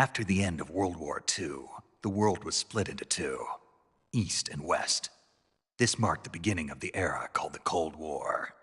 After the end of World War II, the world was split into two, East and West. This marked the beginning of the era called the Cold War.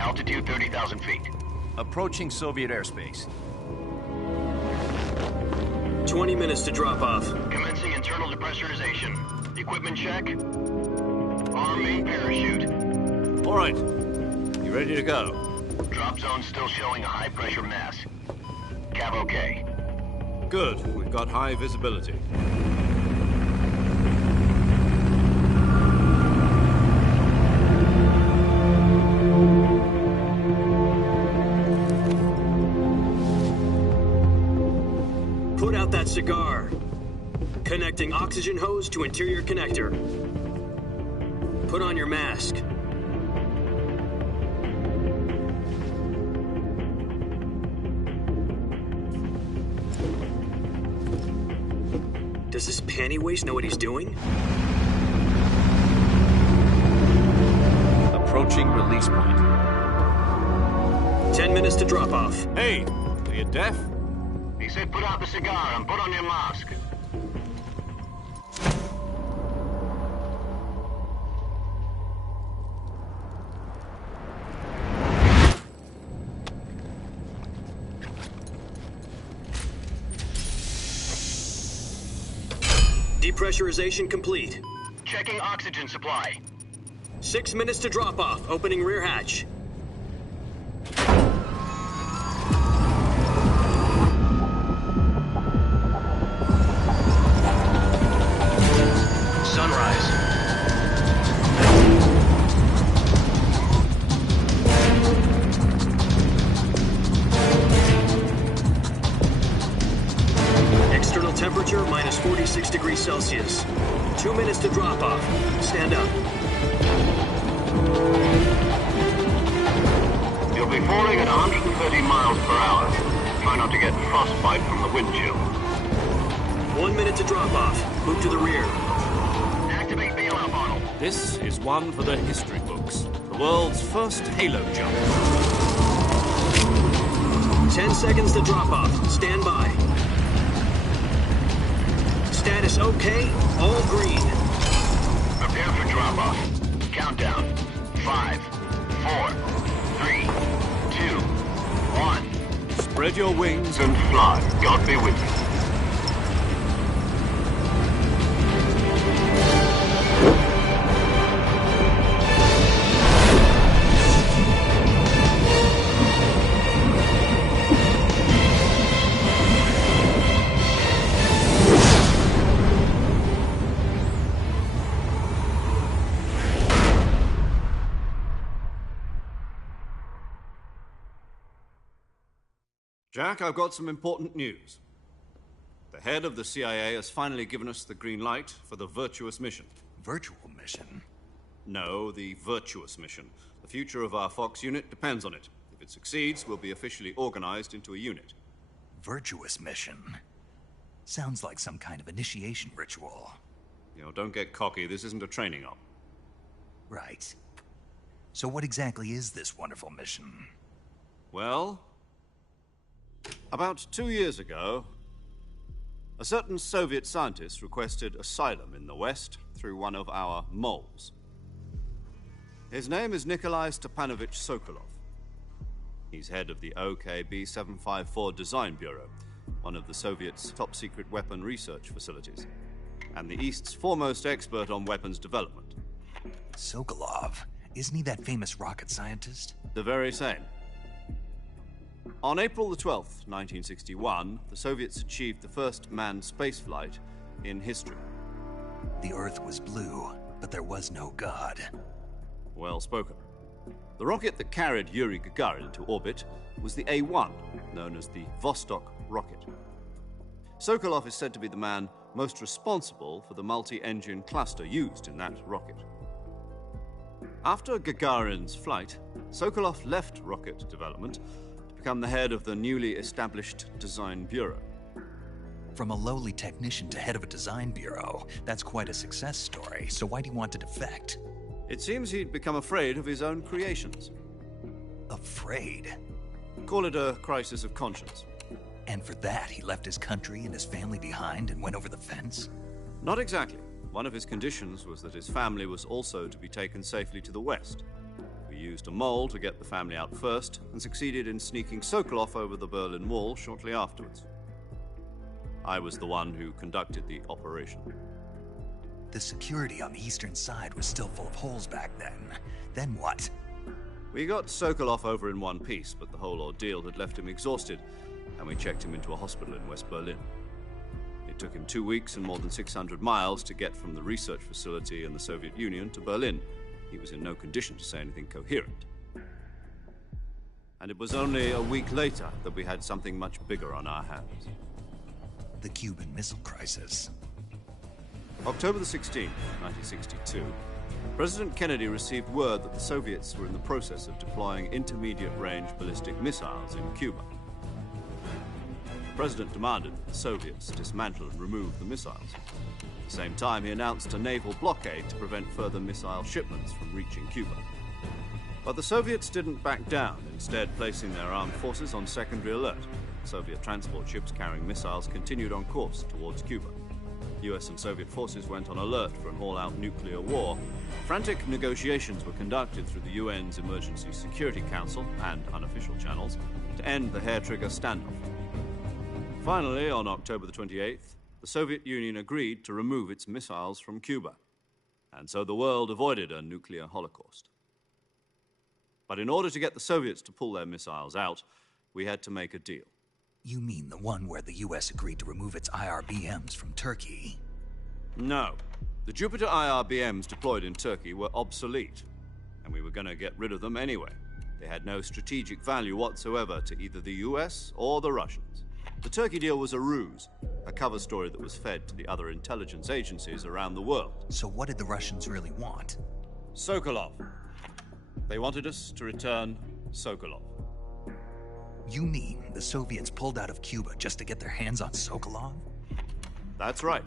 Altitude 30,000 feet. Approaching Soviet airspace. 20 minutes to drop off. Commencing internal depressurization. Equipment check. Arm main parachute. All right. You ready to go? Drop zone still showing a high pressure mass. Cav okay. Good. We've got high visibility. Put out that cigar. Connecting oxygen hose to interior connector. Put on your mask. Does this panty waste know what he's doing? Approaching release point. 10 minutes to drop off. Hey, are you deaf? He said put out the cigar and put on your mask. Depressurization complete. Checking oxygen supply. 6 minutes to drop off. Opening rear hatch. Sunrise. External temperature minus 46 degrees Celsius. 2 minutes to drop off. Stand up. You'll be falling at 130 miles per hour. Try not to get frostbite from the wind chill. 1 minute to drop off. Move to the rear. Activate bailout model. This is one for the history books. The world's first halo jump. 10 seconds to drop off. Stand by. Status okay. All green. Prepare for drop-off. Countdown. 5, 4, 3, 2, 1. Spread your wings And fly. God be with you. Jack, I've got some important news. The head of the CIA has finally given us the green light for the Virtuous mission. Virtual mission? No, the Virtuous mission. The future of our Fox unit depends on it. If it succeeds, we'll be officially organized into a unit. Virtuous mission? Sounds like some kind of initiation ritual. You know, don't get cocky. This isn't a training op. Right. So what exactly is this wonderful mission? Well, about 2 years ago, a certain Soviet scientist requested asylum in the West through one of our moles. His name is Nikolai Stepanovich Sokolov. He's head of the OKB-754 Design Bureau, one of the Soviets' top-secret weapon research facilities, and the East's foremost expert on weapons development. Sokolov? Isn't he that famous rocket scientist? The very same. On April the 12th, 1961, the Soviets achieved the first manned spaceflight in history. The Earth was blue, but there was no God. Well spoken. The rocket that carried Yuri Gagarin into orbit was the A-1, known as the Vostok rocket. Sokolov is said to be the man most responsible for the multi-engine cluster used in that rocket. After Gagarin's flight, Sokolov left rocket development to become the head of the newly established Design Bureau. From a lowly technician to head of a design bureau, that's quite a success story, so why do you want to defect? It seems he'd become afraid of his own creations. Afraid? Call it a crisis of conscience. And for that, he left his country and his family behind and went over the fence? Not exactly. One of his conditions was that his family was also to be taken safely to the west. We used a mole to get the family out first and succeeded in sneaking Sokolov over the Berlin Wall shortly afterwards. I was the one who conducted the operation. The security on the eastern side was still full of holes back then. Then what? We got Sokolov over in one piece, but the whole ordeal had left him exhausted, and we checked him into a hospital in West Berlin. It took him 2 weeks and more than 600 miles to get from the research facility in the Soviet Union to Berlin. He was in no condition to say anything coherent. And it was only a week later that we had something much bigger on our hands. The Cuban Missile Crisis. October the 16th, 1962, President Kennedy received word that the Soviets were in the process of deploying intermediate-range ballistic missiles in Cuba. The President demanded that the Soviets dismantle and remove the missiles. At the same time, he announced a naval blockade to prevent further missile shipments from reaching Cuba. But the Soviets didn't back down, instead placing their armed forces on secondary alert. Soviet transport ships carrying missiles continued on course towards Cuba. US and Soviet forces went on alert for an all-out nuclear war. Frantic negotiations were conducted through the UN's Emergency Security Council and unofficial channels to end the hair-trigger standoff. Finally, on October the 28th, the Soviet Union agreed to remove its missiles from Cuba. And so the world avoided a nuclear holocaust. But in order to get the Soviets to pull their missiles out, we had to make a deal. You mean the one where the US agreed to remove its IRBMs from Turkey? No. The Jupiter IRBMs deployed in Turkey were obsolete, and we were going to get rid of them anyway. They had no strategic value whatsoever to either the US or the Russians. The Turkey deal was a ruse, a cover story that was fed to the other intelligence agencies around the world. So what did the Russians really want? Sokolov. They wanted us to return Sokolov. You mean the Soviets pulled out of Cuba just to get their hands on Sokolov? That's right.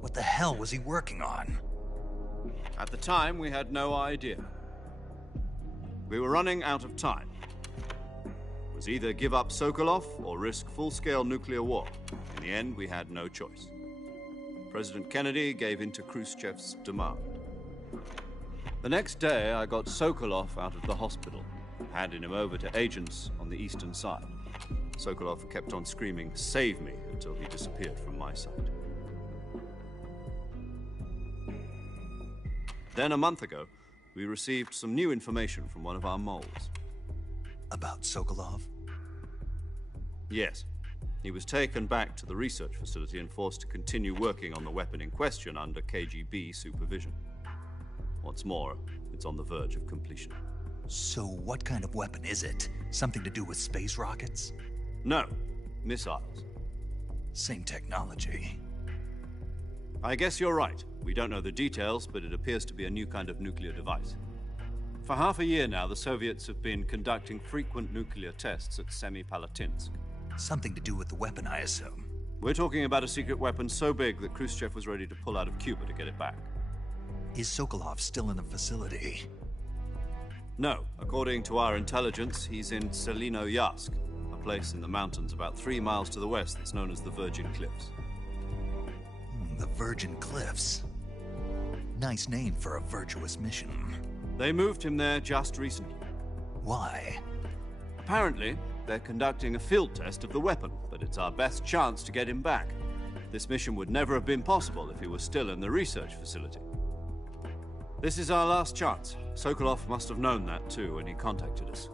What the hell was he working on? At the time, we had no idea. We were running out of time. It was either give up Sokolov or risk full-scale nuclear war. In the end, we had no choice. President Kennedy gave in to Khrushchev's demand. The next day, I got Sokolov out of the hospital, handing him over to agents on the eastern side. Sokolov kept on screaming, "Save me," until he disappeared from my sight. Then, a month ago, we received some new information from one of our moles. About Sokolov? Yes. He was taken back to the research facility and forced to continue working on the weapon in question under KGB supervision. What's more, it's on the verge of completion. So what kind of weapon is it? Something to do with space rockets? No, missiles. Same technology. I guess you're right. We don't know the details, but it appears to be a new kind of nuclear device. For half a year now, the Soviets have been conducting frequent nuclear tests at Semipalatinsk. Something to do with the weapon, I assume. We're talking about a secret weapon so big that Khrushchev was ready to pull out of Cuba to get it back. Is Sokolov still in the facility? No. According to our intelligence, he's in Selinoyarsk, a place in the mountains about 3 miles to the west that's known as the Virgin Cliffs. The Virgin Cliffs. Nice name for a virtuous mission. They moved him there just recently. Why? Apparently, they're conducting a field test of the weapon, but it's our best chance to get him back. This mission would never have been possible if he was still in the research facility. This is our last chance. Sokolov must have known that too when he contacted us.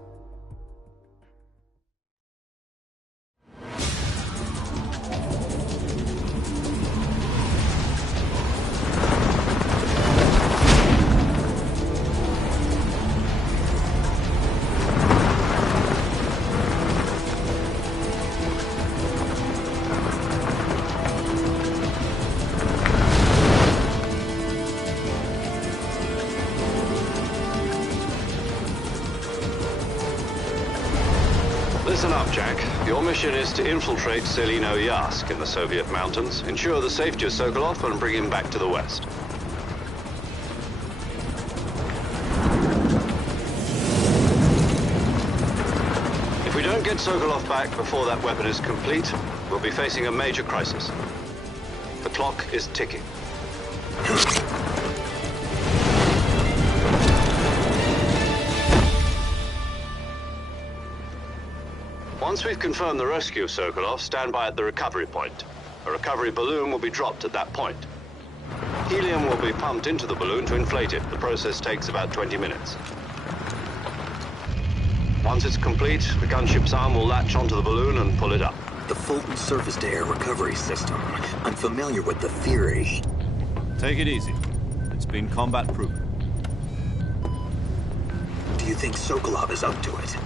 up, Jack. Your mission is to infiltrate Selino Yask in the Soviet mountains, ensure the safety of Sokolov, and bring him back to the West. If we don't get Sokolov back before that weapon is complete, we'll be facing a major crisis. The clock is ticking. Once we've confirmed the rescue of Sokolov, stand by at the recovery point. A recovery balloon will be dropped at that point. Helium will be pumped into the balloon to inflate it. The process takes about 20 minutes. Once it's complete, the gunship's arm will latch onto the balloon and pull it up. The Fulton surface-to-air recovery system. I'm familiar with the theory. Take it easy. It's been combat-proven. Do you think Sokolov is up to it?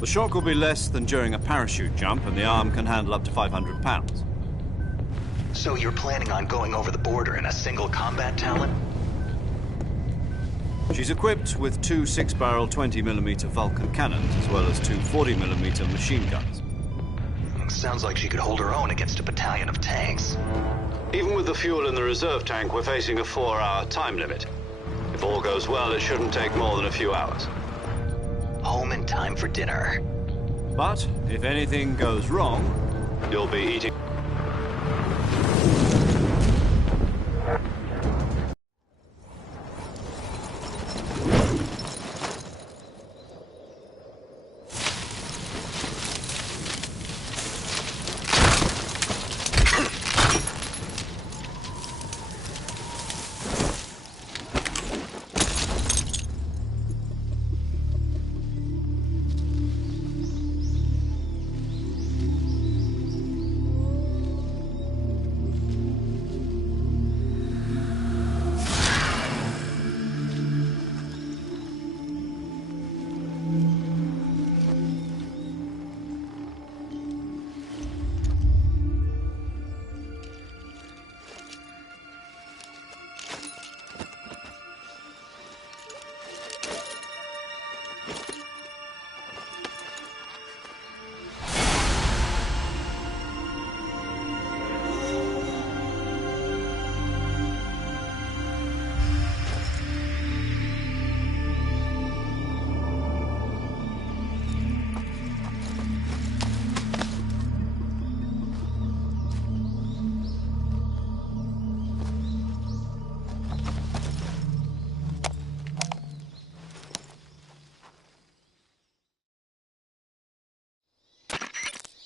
The shock will be less than during a parachute jump, and the arm can handle up to 500 pounds. So you're planning on going over the border in a single combat Talon? She's equipped with two 6-barrel 20mm Vulcan cannons, as well as two 40mm machine guns. Sounds like she could hold her own against a battalion of tanks. Even with the fuel in the reserve tank, we're facing a 4-hour time limit. If all goes well, it shouldn't take more than a few hours. Home in time for dinner. But if anything goes wrong, you'll be eating.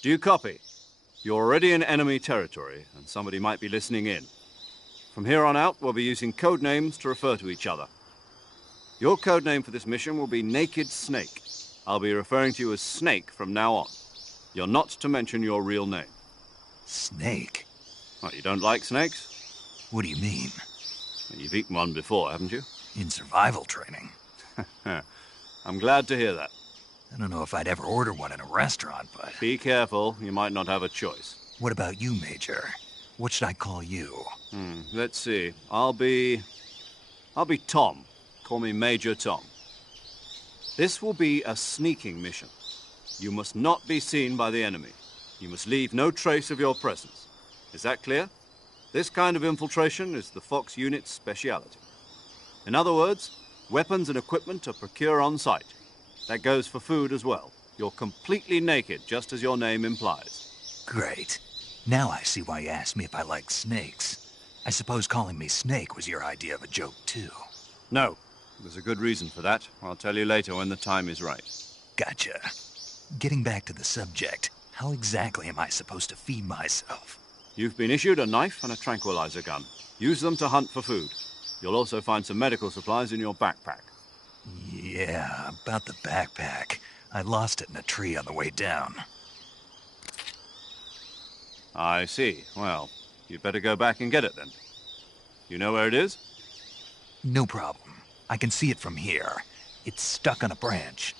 Do you copy? You're already in enemy territory, and somebody might be listening in. From here on out, we'll be using code names to refer to each other. Your code name for this mission will be Naked Snake. I'll be referring to you as Snake from now on. You're not to mention your real name. Snake? Oh, you don't like snakes? What do you mean? You've eaten one before, haven't you? In survival training. I'm glad to hear that. I don't know if I'd ever order one in a restaurant, but... Be careful, you might not have a choice. What about you, Major? What should I call you? Let's see. I'll be Tom. Call me Major Tom. This will be a sneaking mission. You must not be seen by the enemy. You must leave no trace of your presence. Is that clear? This kind of infiltration is the Fox unit's speciality. In other words, weapons and equipment are procured on site. That goes for food as well. You're completely naked, just as your name implies. Great. Now I see why you asked me if I like snakes. I suppose calling me Snake was your idea of a joke, too. No. There's a good reason for that. I'll tell you later when the time is right. Gotcha. Getting back to the subject, how exactly am I supposed to feed myself? You've been issued a knife and a tranquilizer gun. Use them to hunt for food. You'll also find some medical supplies in your backpack. Yeah, about the backpack. I lost it in a tree on the way down. I see. Well, you'd better go back and get it then. You know where it is? No problem. I can see it from here. It's stuck on a branch.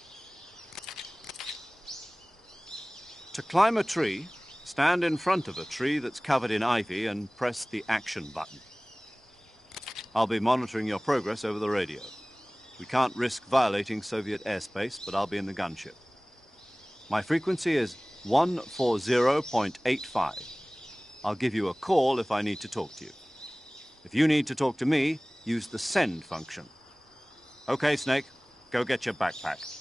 To climb a tree, stand in front of a tree that's covered in ivy and press the action button. I'll be monitoring your progress over the radio. We can't risk violating Soviet airspace, but I'll be in the gunship. My frequency is 140.85. I'll give you a call if I need to talk to you. If you need to talk to me, use the send function. Okay, Snake, go get your backpack.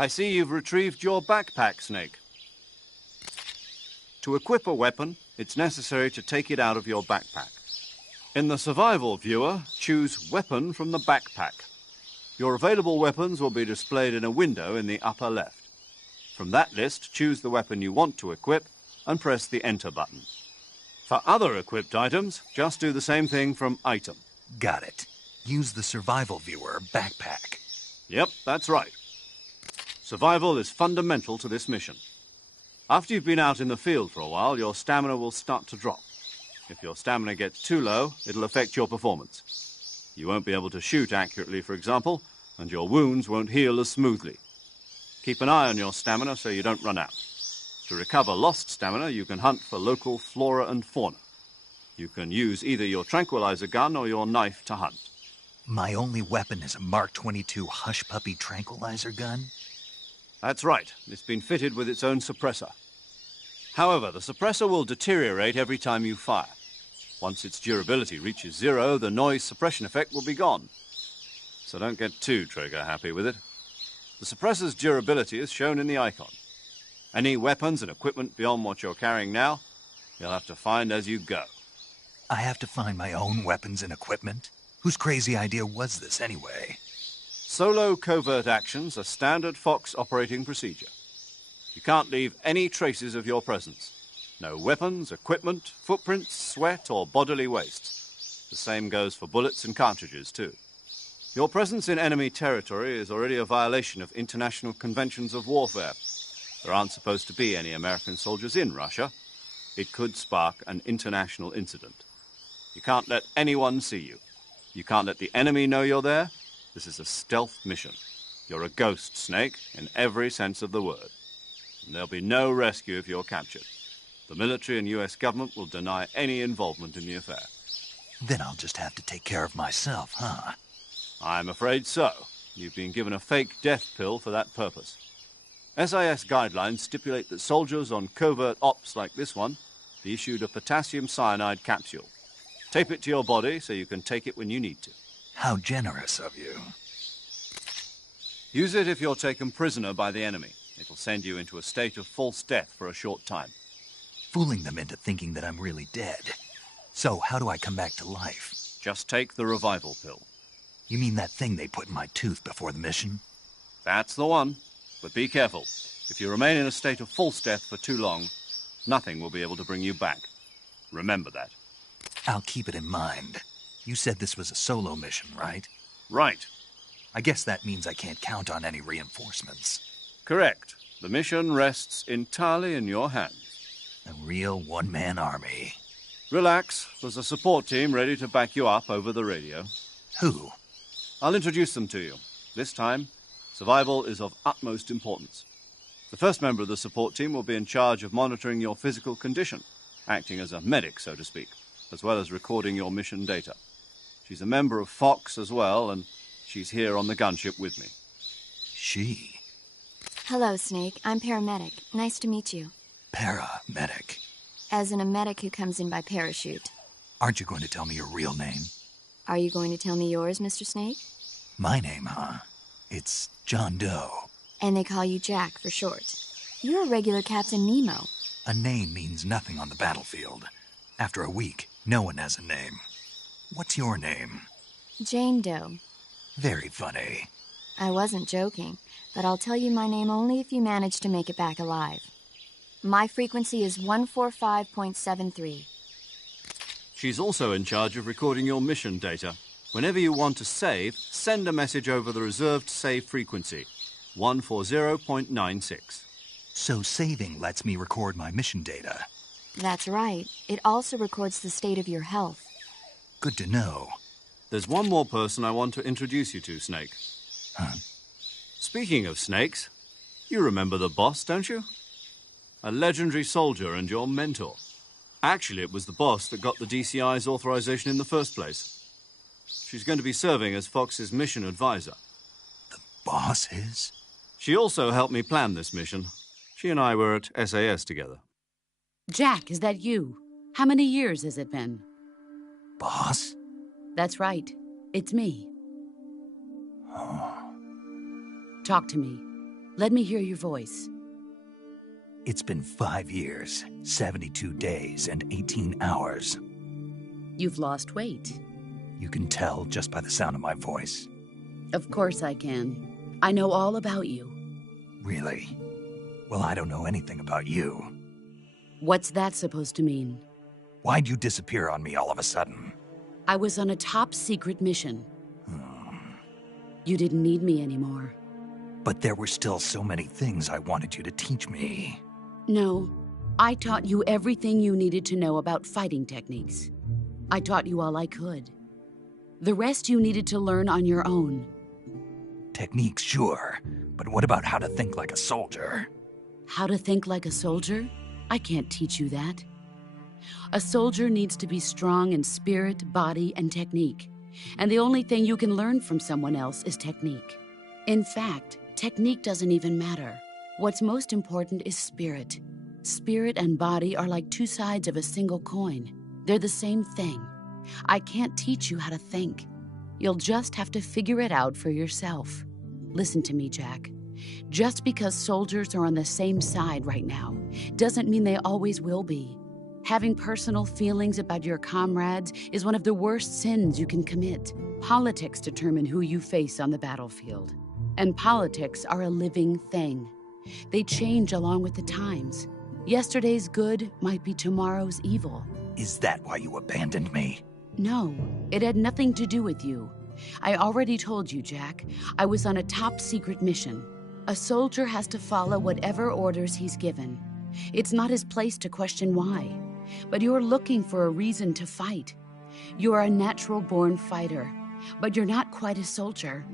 I see you've retrieved your backpack, Snake. To equip a weapon, it's necessary to take it out of your backpack. In the survival viewer, choose Weapon from the backpack. Your available weapons will be displayed in a window in the upper left. From that list, choose the weapon you want to equip and press the Enter button. For other equipped items, just do the same thing from Item. Got it. Use the survival viewer backpack. Yep, that's right. Survival is fundamental to this mission. After you've been out in the field for a while, your stamina will start to drop. If your stamina gets too low, it'll affect your performance. You won't be able to shoot accurately, for example, and your wounds won't heal as smoothly. Keep an eye on your stamina so you don't run out. To recover lost stamina, you can hunt for local flora and fauna. You can use either your tranquilizer gun or your knife to hunt. My only weapon is a Mark 22 Hush Puppy tranquilizer gun? That's right. It's been fitted with its own suppressor. However, the suppressor will deteriorate every time you fire. Once its durability reaches 0, the noise suppression effect will be gone. So don't get too trigger-happy with it. The suppressor's durability is shown in the icon. Any weapons and equipment beyond what you're carrying now, you'll have to find as you go. I have to find my own weapons and equipment? Whose crazy idea was this anyway? Solo covert actions are standard Fox operating procedure. You can't leave any traces of your presence. No weapons, equipment, footprints, sweat, or bodily waste. The same goes for bullets and cartridges, too. Your presence in enemy territory is already a violation of international conventions of warfare. There aren't supposed to be any American soldiers in Russia. It could spark an international incident. You can't let anyone see you. You can't let the enemy know you're there. This is a stealth mission. You're a ghost, Snake, in every sense of the word. And there'll be no rescue if you're captured. The military and US government will deny any involvement in the affair. Then I'll just have to take care of myself, huh? I'm afraid so. You've been given a fake death pill for that purpose. SIS guidelines stipulate that soldiers on covert ops like this one be issued a potassium cyanide capsule. Tape it to your body so you can take it when you need to. How generous of you. Use it if you're taken prisoner by the enemy. It'll send you into a state of false death for a short time. Fooling them into thinking that I'm really dead. So, how do I come back to life? Just take the revival pill. You mean that thing they put in my tooth before the mission? That's the one. But be careful. If you remain in a state of false death for too long, nothing will be able to bring you back. Remember that. I'll keep it in mind. You said this was a solo mission, right? Right. I guess that means I can't count on any reinforcements. Correct. The mission rests entirely in your hands. A real one-man army. Relax. There's a support team ready to back you up over the radio. Who? I'll introduce them to you. This time, survival is of utmost importance. The first member of the support team will be in charge of monitoring your physical condition, acting as a medic, so to speak, as well as recording your mission data. She's a member of Fox as well, and she's here on the gunship with me. She? Hello, Snake. I'm paramedic. Nice to meet you. Paramedic. As in a medic who comes in by parachute. Aren't you going to tell me your real name? Are you going to tell me yours, Mr. Snake? My name, huh? It's John Doe. And they call you Jack for short. You're a regular Captain Nemo. A name means nothing on the battlefield. After a week, no one has a name. What's your name? Jane Doe. Very funny. I wasn't joking, but I'll tell you my name only if you manage to make it back alive. My frequency is 145.73. She's also in charge of recording your mission data. Whenever you want to save, send a message over the reserved save frequency, 140.96. So saving lets me record my mission data. That's right. It also records the state of your health. Good to know. There's one more person I want to introduce you to, Snake. Huh? Speaking of snakes, you remember the boss, don't you? A legendary soldier and your mentor. Actually, it was the boss that got the DCI's authorization in the first place. She's going to be serving as Fox's mission advisor. The boss is? She also helped me plan this mission. She and I were at SAS together. Jack, is that you? How many years has it been? Boss? That's right. It's me. Talk to me. Let me hear your voice. It's been 5 years, 72 days, and 18 hours. You've lost weight. You can tell just by the sound of my voice. Of course I can. I know all about you. Really? Well, I don't know anything about you. What's that supposed to mean? Why'd you disappear on me all of a sudden? I was on a top-secret mission. You didn't need me anymore. But there were still so many things I wanted you to teach me. No, I taught you everything you needed to know about fighting techniques. I taught you all I could. The rest you needed to learn on your own. Techniques, sure. But what about how to think like a soldier? How to think like a soldier? I can't teach you that. A soldier needs to be strong in spirit, body, and technique. And the only thing you can learn from someone else is technique. In fact, technique doesn't even matter. What's most important is spirit. Spirit and body are like two sides of a single coin. They're the same thing. I can't teach you how to think. You'll just have to figure it out for yourself. Listen to me, Jack. Just because soldiers are on the same side right now doesn't mean they always will be. Having personal feelings about your comrades is one of the worst sins you can commit. Politics determine who you face on the battlefield. And politics are a living thing. They change along with the times. Yesterday's good might be tomorrow's evil. Is that why you abandoned me? No, it had nothing to do with you. I already told you, Jack. I was on a top-secret mission. A soldier has to follow whatever orders he's given. It's not his place to question why. But you're looking for a reason to fight. You are a natural-born fighter, but you're not quite a soldier.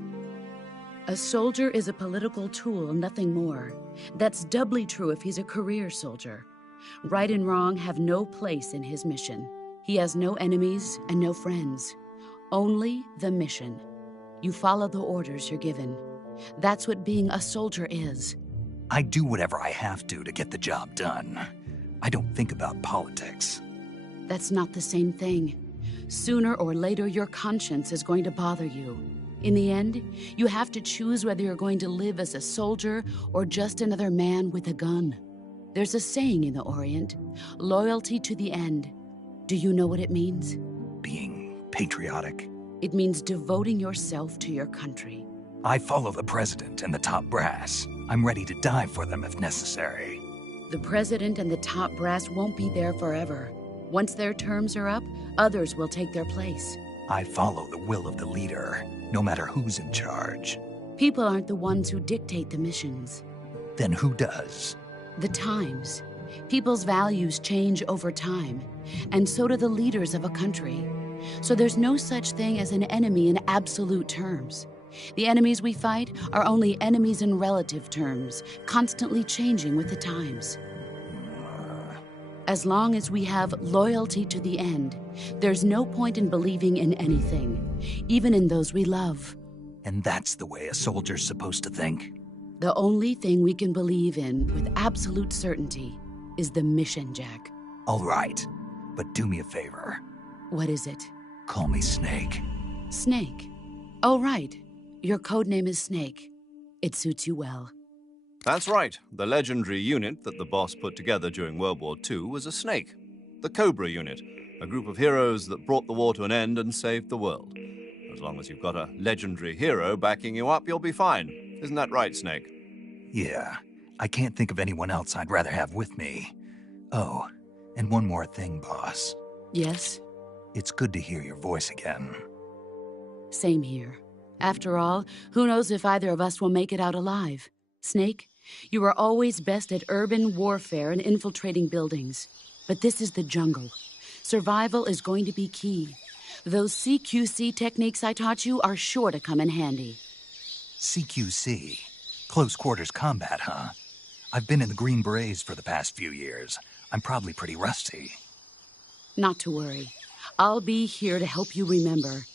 A soldier is a political tool, nothing more. That's doubly true if he's a career soldier. Right and wrong have no place in his mission. He has no enemies and no friends. Only the mission. You follow the orders you're given. That's what being a soldier is. I do whatever I have to get the job done. I don't think about politics. That's not the same thing. Sooner or later, your conscience is going to bother you. In the end, you have to choose whether you're going to live as a soldier or just another man with a gun. There's a saying in the Orient, loyalty to the end. Do you know what it means? Being patriotic. It means devoting yourself to your country. I follow the president and the top brass. I'm ready to die for them if necessary. The president and the top brass won't be there forever. Once their terms are up, others will take their place. I follow the will of the leader, no matter who's in charge. People aren't the ones who dictate the missions. Then who does? The times. People's values change over time, and so do the leaders of a country. So there's no such thing as an enemy in absolute terms. The enemies we fight are only enemies in relative terms, constantly changing with the times. As long as we have loyalty to the end, there's no point in believing in anything, even in those we love. And that's the way a soldier's supposed to think? The only thing we can believe in with absolute certainty is the mission, Jack. All right, but do me a favor. What is it? Call me Snake. Snake. Oh, right. Your code name is Snake. It suits you well. That's right. The legendary unit that the boss put together during World War II was a snake. The Cobra unit, a group of heroes that brought the war to an end and saved the world. As long as you've got a legendary hero backing you up, you'll be fine. Isn't that right, Snake? Yeah. I can't think of anyone else I'd rather have with me. Oh, and one more thing, boss. Yes? It's good to hear your voice again. Same here. After all, who knows if either of us will make it out alive? Snake, you are always best at urban warfare and infiltrating buildings. But this is the jungle. Survival is going to be key. Those CQC techniques I taught you are sure to come in handy. CQC? Close quarters combat, huh? I've been in the Green Berets for the past few years. I'm probably pretty rusty. Not to worry. I'll be here to help you remember.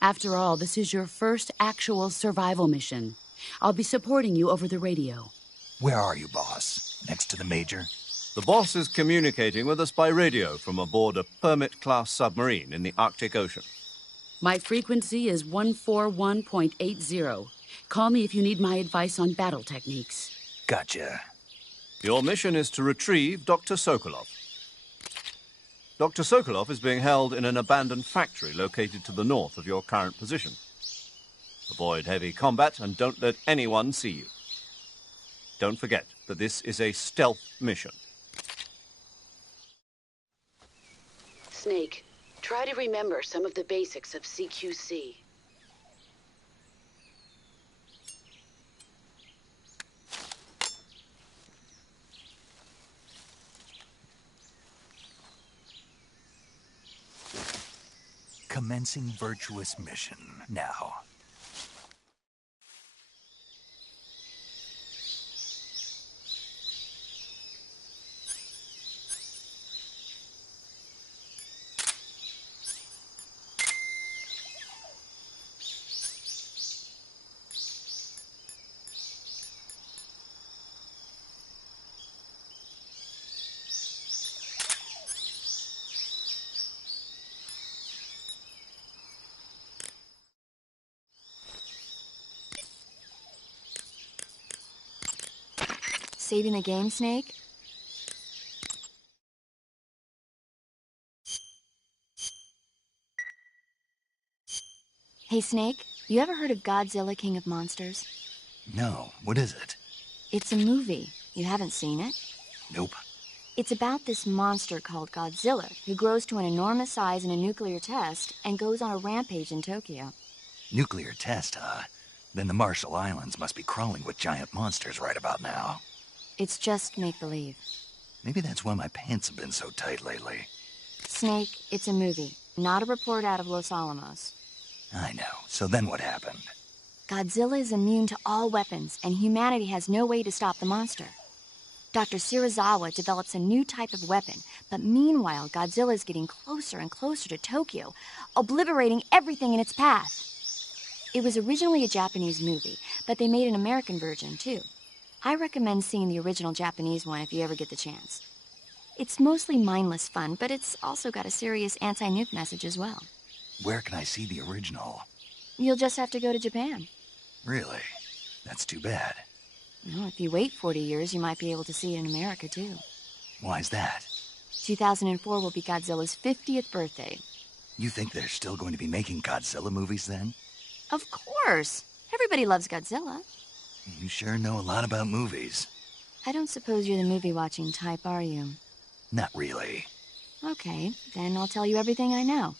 After all, this is your first actual survival mission. I'll be supporting you over the radio. Where are you, boss? Next to the Major? The boss is communicating with us by radio from aboard a Permit-class submarine in the Arctic Ocean. My frequency is 141.80. Call me if you need my advice on battle techniques. Gotcha. Your mission is to retrieve Dr. Sokolov. Dr. Sokolov is being held in an abandoned factory located to the north of your current position. Avoid heavy combat and don't let anyone see you. Don't forget that this is a stealth mission. Snake, try to remember some of the basics of CQC. Commencing virtuous mission now. Saving the game, Snake? Hey, Snake, you ever heard of Godzilla, King of Monsters? No, what is it? It's a movie. You haven't seen it? Nope. It's about this monster called Godzilla, who grows to an enormous size in a nuclear test and goes on a rampage in Tokyo. Nuclear test, huh? Then the Marshall Islands must be crawling with giant monsters right about now. It's just make-believe. Maybe that's why my pants have been so tight lately. Snake, it's a movie, not a report out of Los Alamos. I know. So then what happened? Godzilla is immune to all weapons, and humanity has no way to stop the monster. Dr. Shirazawa develops a new type of weapon, but meanwhile, Godzilla is getting closer and closer to Tokyo, obliterating everything in its path. It was originally a Japanese movie, but they made an American version, too. I recommend seeing the original Japanese one if you ever get the chance. It's mostly mindless fun, but it's also got a serious anti-nuke message as well. Where can I see the original? You'll just have to go to Japan. Really? That's too bad. Well, if you wait 40 years, you might be able to see it in America, too. Why's that? 2004 will be Godzilla's 50th birthday. You think they're still going to be making Godzilla movies then? Of course! Everybody loves Godzilla. You sure know a lot about movies. I don't suppose you're the movie-watching type, are you? Not really. Okay, then I'll tell you everything I know.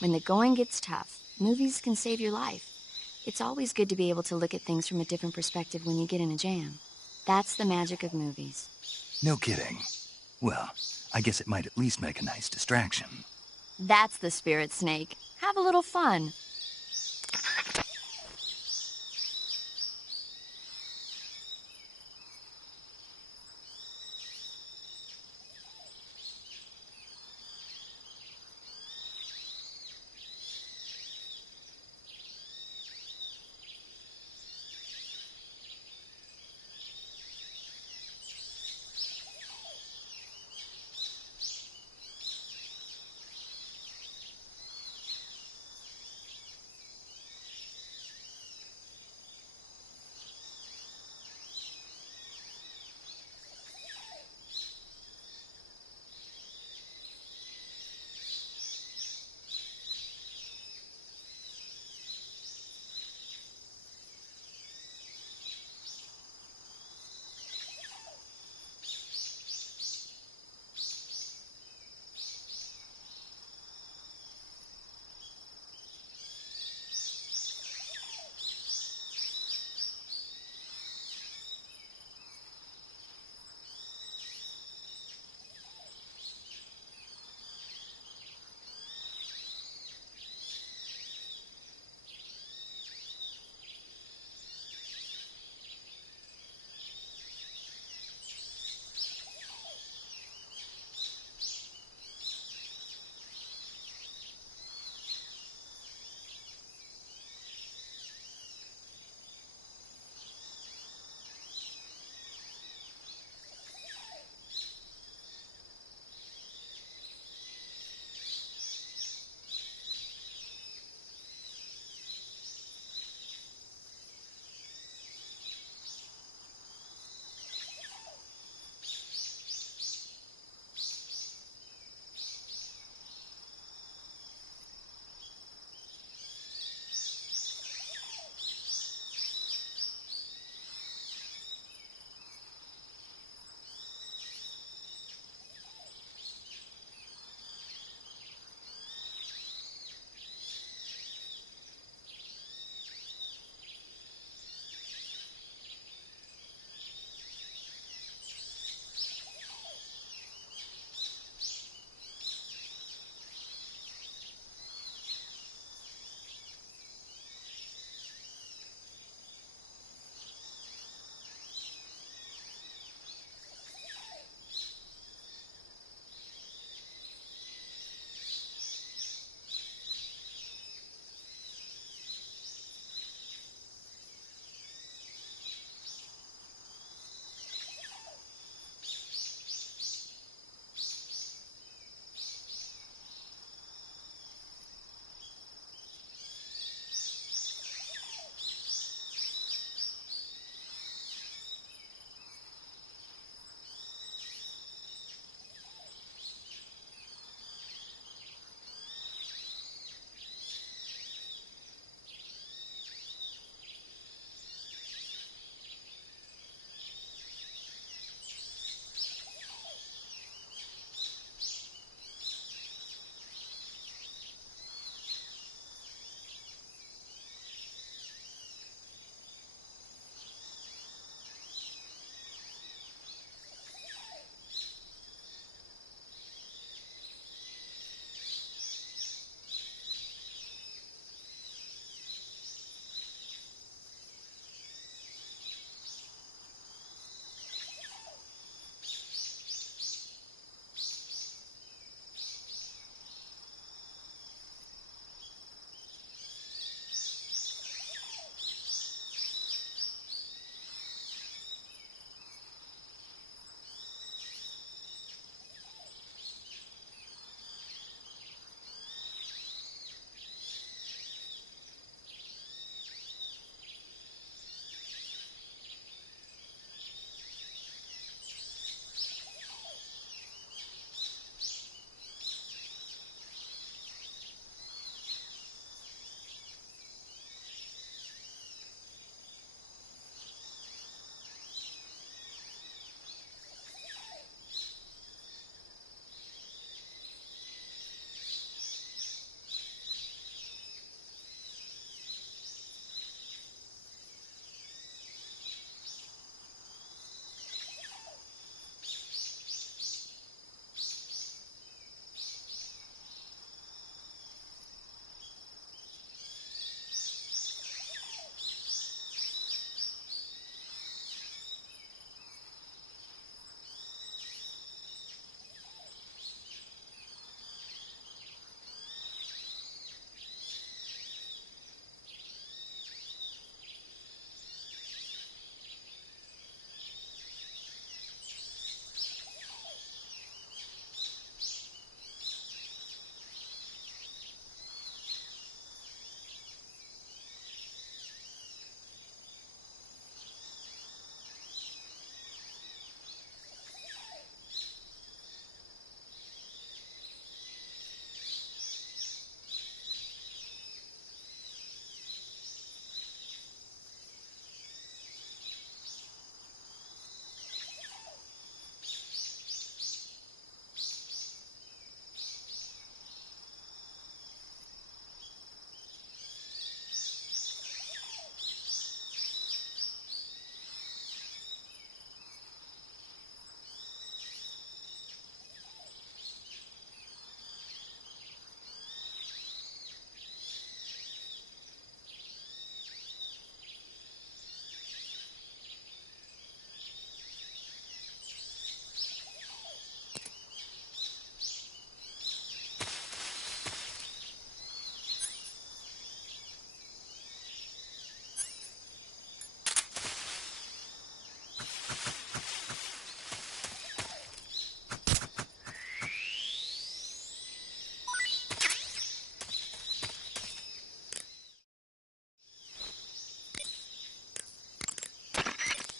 When the going gets tough, movies can save your life. It's always good to be able to look at things from a different perspective when you get in a jam. That's the magic of movies. No kidding. Well, I guess it might at least make a nice distraction. That's the spirit, Snake. Have a little fun.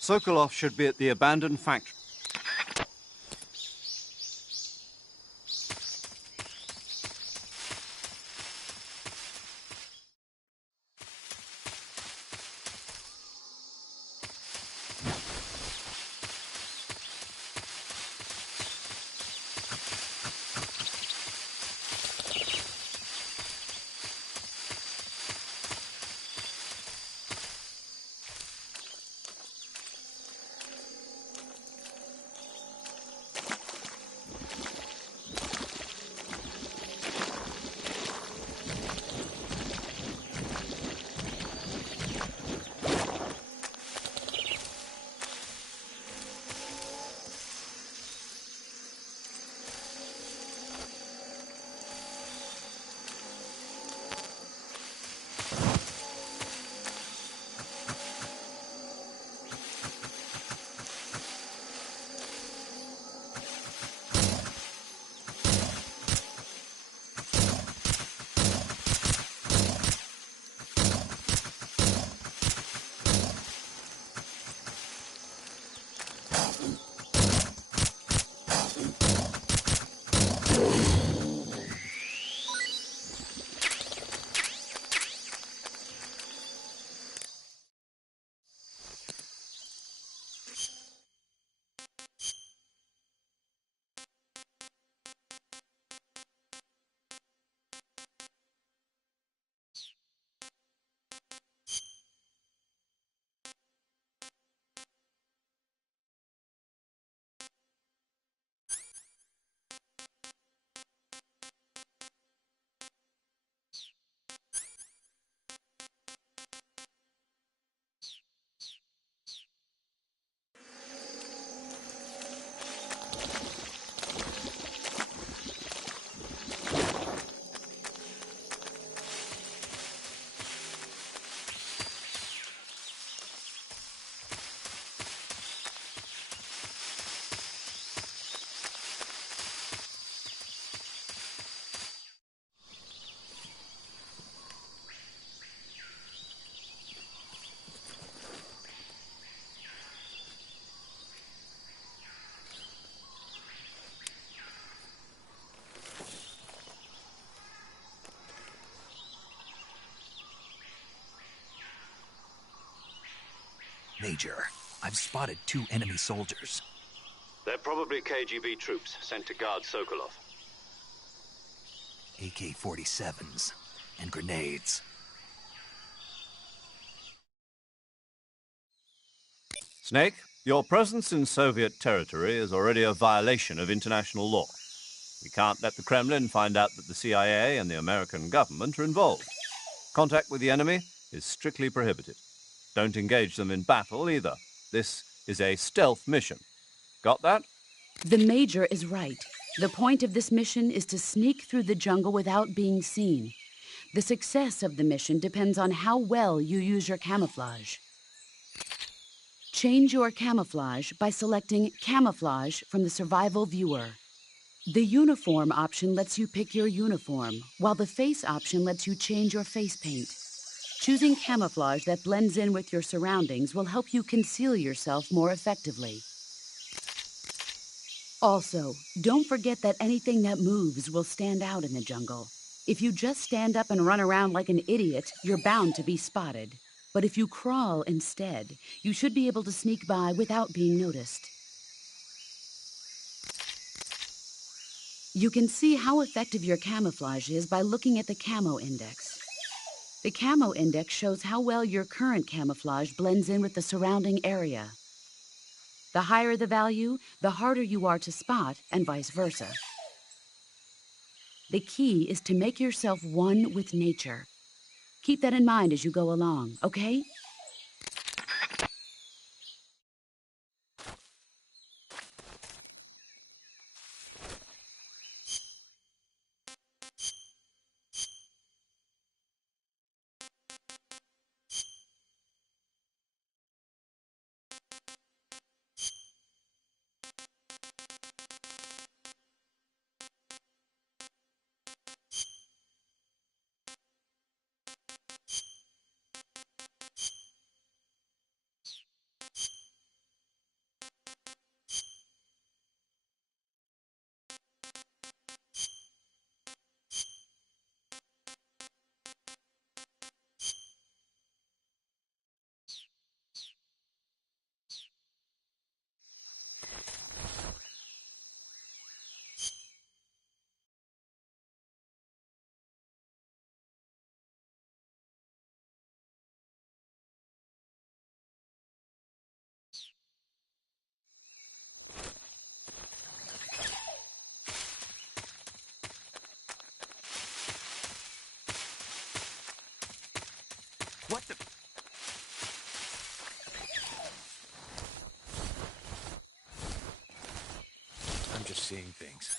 Sokolov should be at the abandoned factory. Major, I've spotted 2 enemy soldiers. They're probably KGB troops sent to guard Sokolov. AK-47s and grenades. Snake, your presence in Soviet territory is already a violation of international law. We can't let the Kremlin find out that the CIA and the American government are involved. Contact with the enemy is strictly prohibited. Don't engage them in battle either. This is a stealth mission. Got that? The Major is right. The point of this mission is to sneak through the jungle without being seen. The success of the mission depends on how well you use your camouflage. Change your camouflage by selecting Camouflage from the Survival Viewer. The Uniform option lets you pick your uniform, while the Face option lets you change your face paint. Choosing camouflage that blends in with your surroundings will help you conceal yourself more effectively. Also, don't forget that anything that moves will stand out in the jungle. If you just stand up and run around like an idiot, you're bound to be spotted. But if you crawl instead, you should be able to sneak by without being noticed. You can see how effective your camouflage is by looking at the Camo Index. The Camo Index shows how well your current camouflage blends in with the surrounding area. The higher the value, the harder you are to spot, and vice versa. The key is to make yourself one with nature. Keep that in mind as you go along, okay? just seeing things.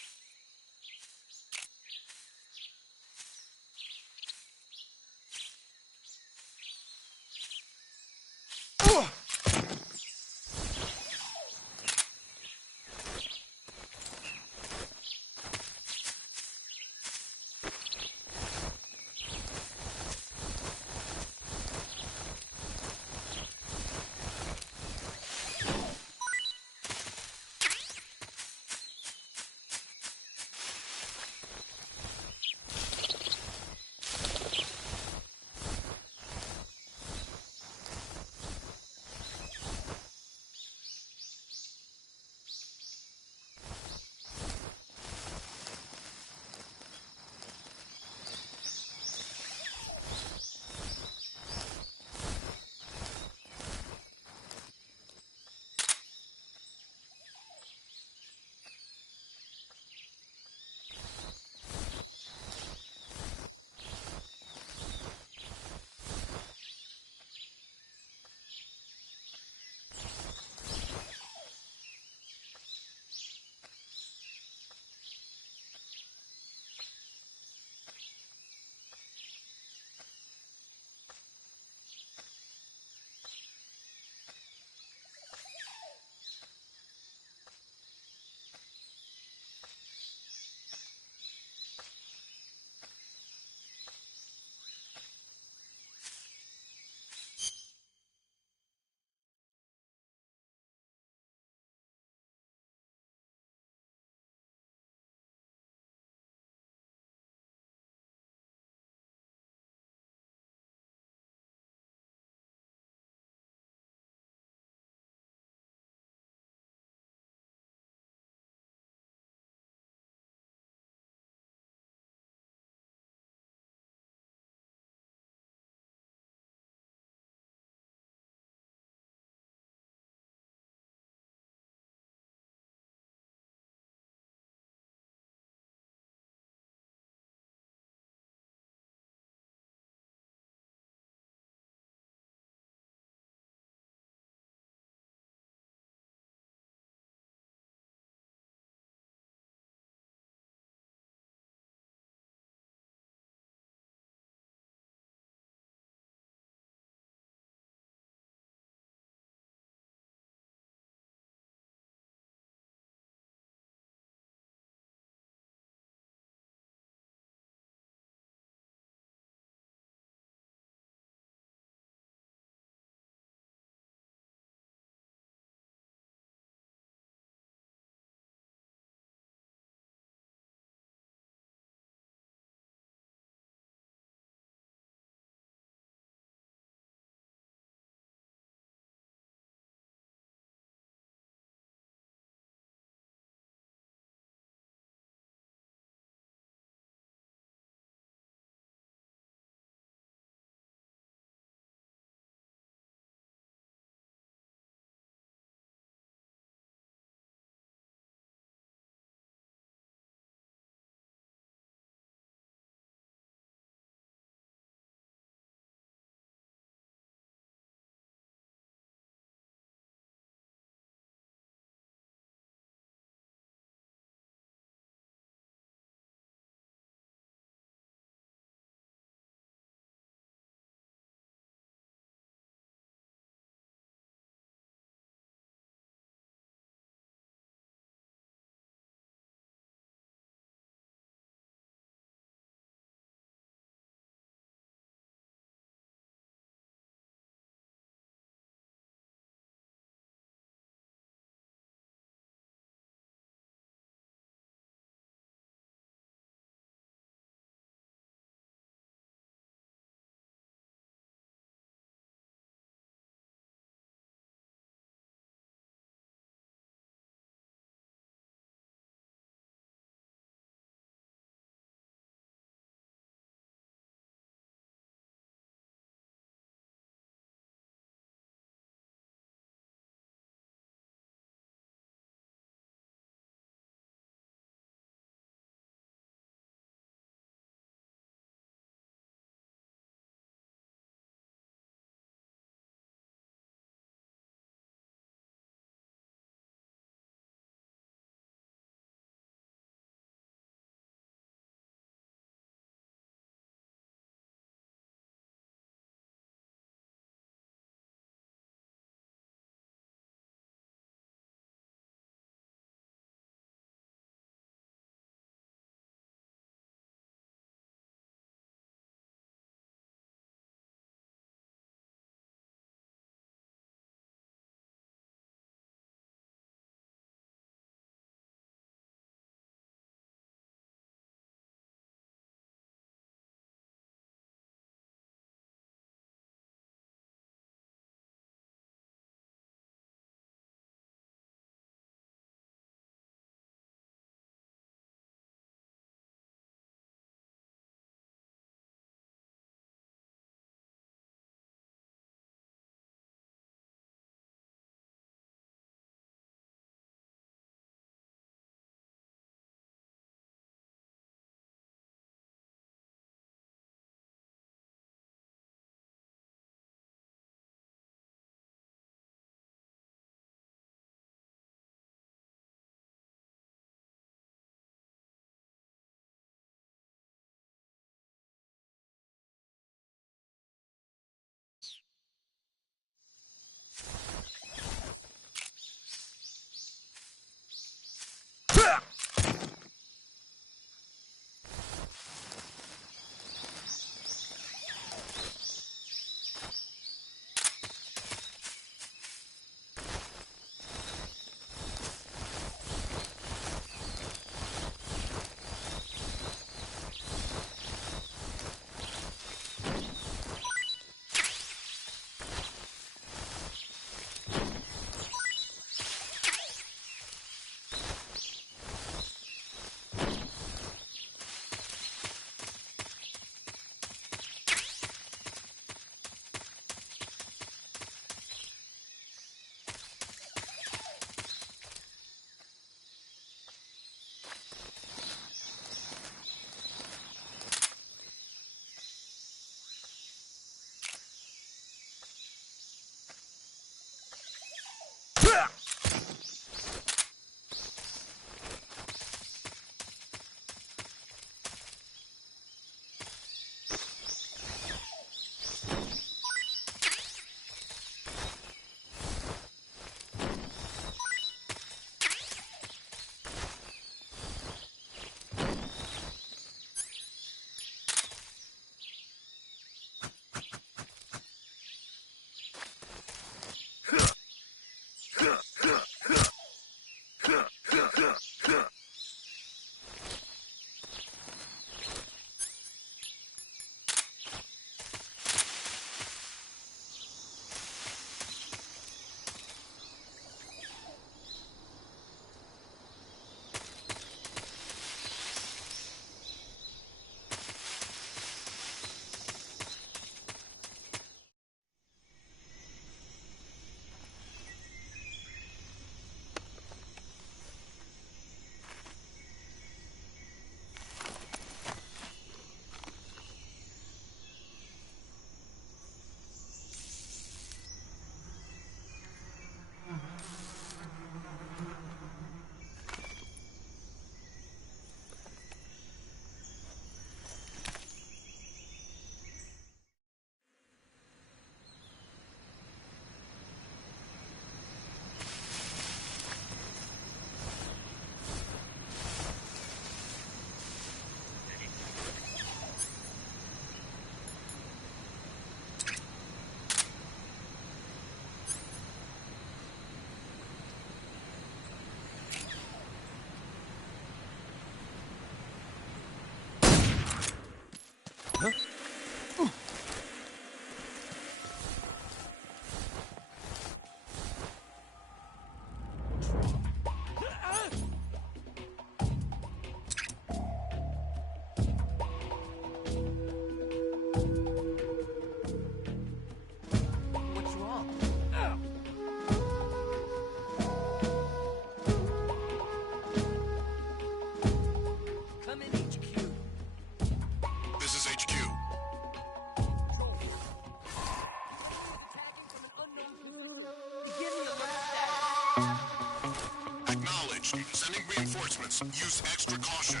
Acknowledged. Sending reinforcements. Use extra caution.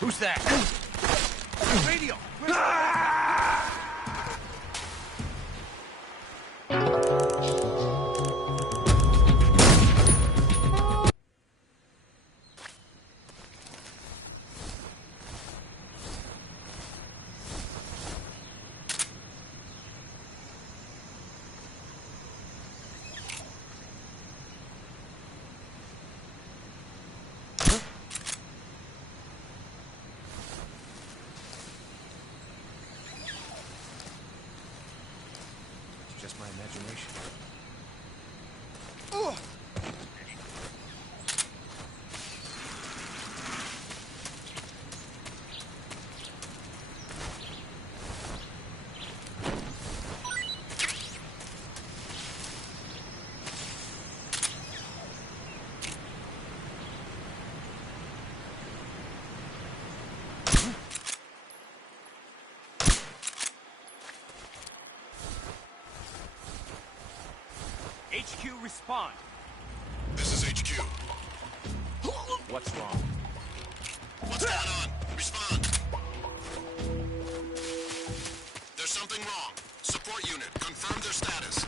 Who's that? Radio! Just my imagination. HQ, respond. This is HQ. What's wrong? What's going on? Respond. There's something wrong. Support unit, confirm their status.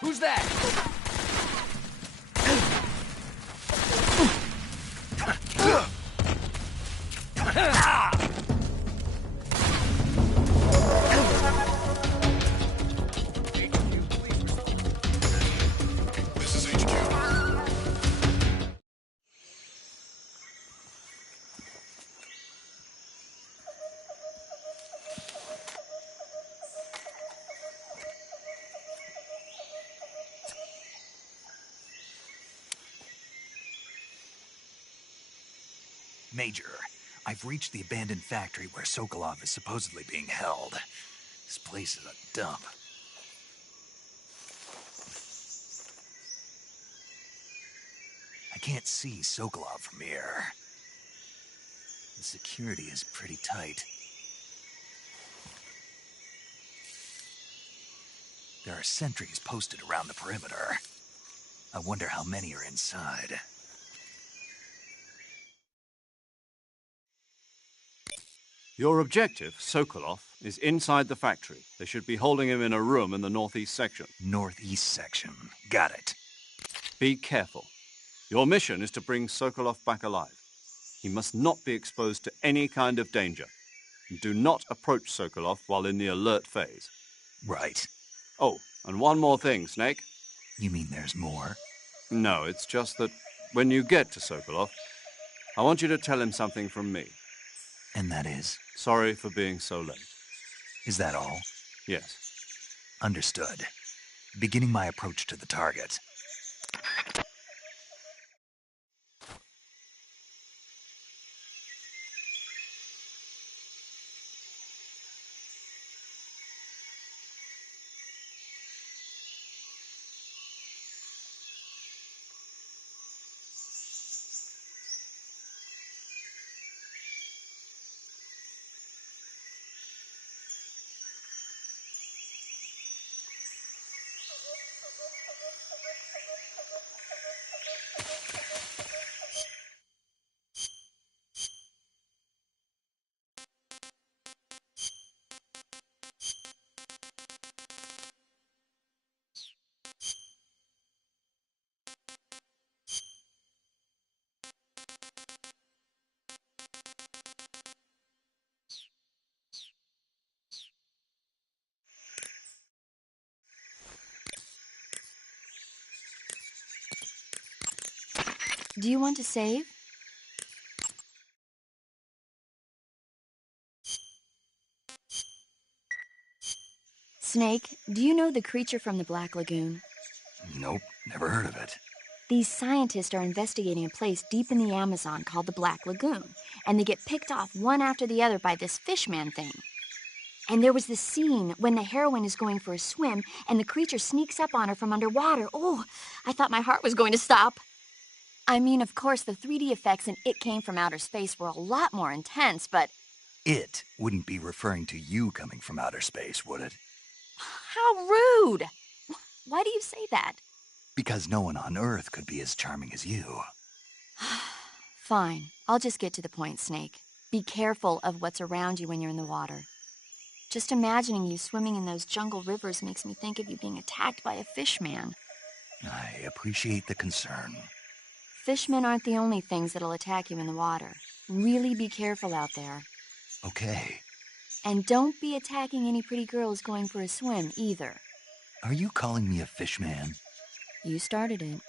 Who's that? Major, I've reached the abandoned factory where Sokolov is supposedly being held. This place is a dump. I can't see Sokolov from here. The security is pretty tight. There are sentries posted around the perimeter. I wonder how many are inside. Your objective, Sokolov, is inside the factory. They should be holding him in a room in the northeast section. Northeast section. Got it. Be careful. Your mission is to bring Sokolov back alive. He must not be exposed to any kind of danger. Do not approach Sokolov while in the alert phase. Right. Oh, and one more thing, Snake. You mean there's more? No, it's just that when you get to Sokolov, I want you to tell him something from me. And that is? Sorry for being so late. Is that all? Yes. Understood. Beginning my approach to the target. Do you want to save? Snake, do you know the creature from the Black Lagoon? Nope, never heard of it. These scientists are investigating a place deep in the Amazon called the Black Lagoon, and they get picked off one after the other by this fishman thing. And there was this scene when the heroine is going for a swim, and the creature sneaks up on her from underwater. Oh, I thought my heart was going to stop. I mean, of course, the 3D effects in It Came from Outer Space were a lot more intense, but... It wouldn't be referring to you coming from outer space, would it? How rude! Why do you say that? Because no one on Earth could be as charming as you. Fine. I'll just get to the point, Snake. Be careful of what's around you when you're in the water. Just imagining you swimming in those jungle rivers makes me think of you being attacked by a fishman. I appreciate the concern. Fishmen aren't the only things that'll attack you in the water. Really be careful out there. Okay. And don't be attacking any pretty girls going for a swim, either. Are you calling me a fishman? You started it.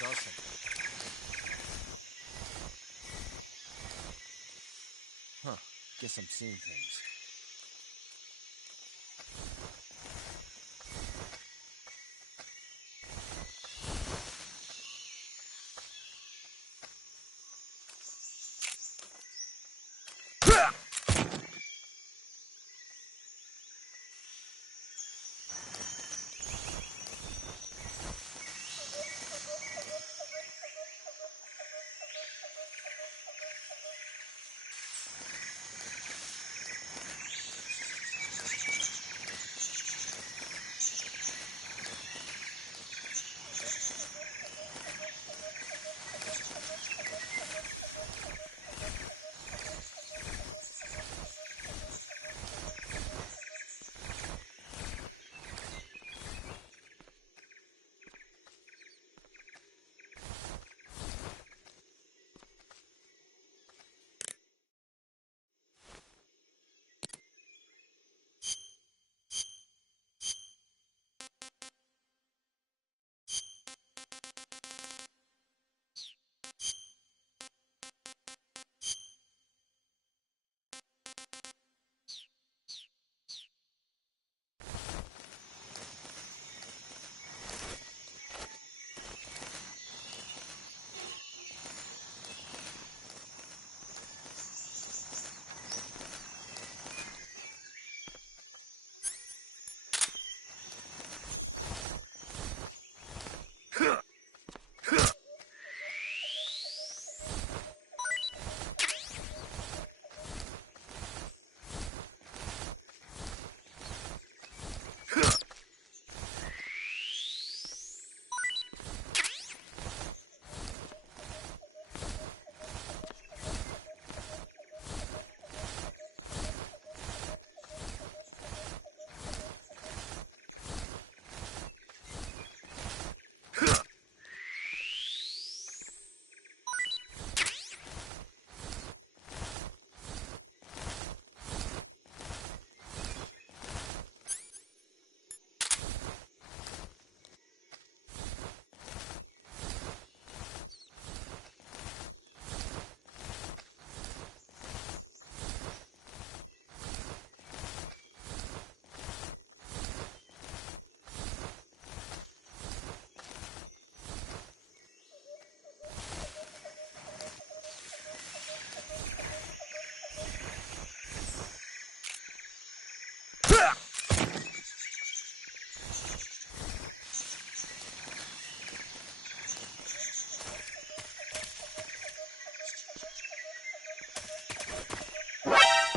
saw something. Huh. Guess I'm seeing things.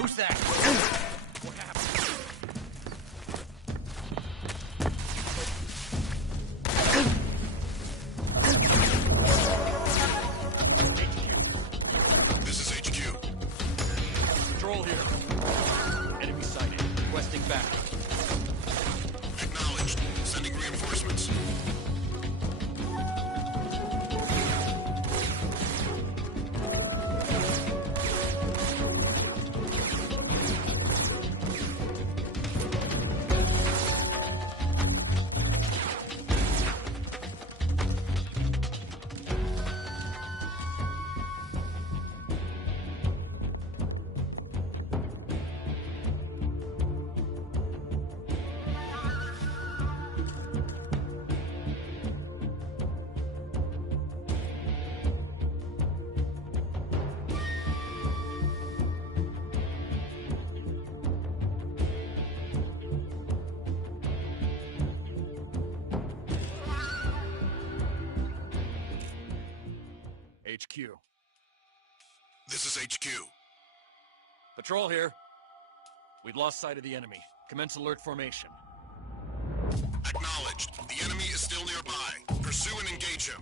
Who's that? What happened? This is HQ. Patrol here. Enemy sighted. Requesting backup. Acknowledged. Sending reinforcements. HQ. This is HQ. Patrol here. We've lost sight of the enemy. Commence alert formation. Acknowledged. The enemy is still nearby. Pursue and engage him.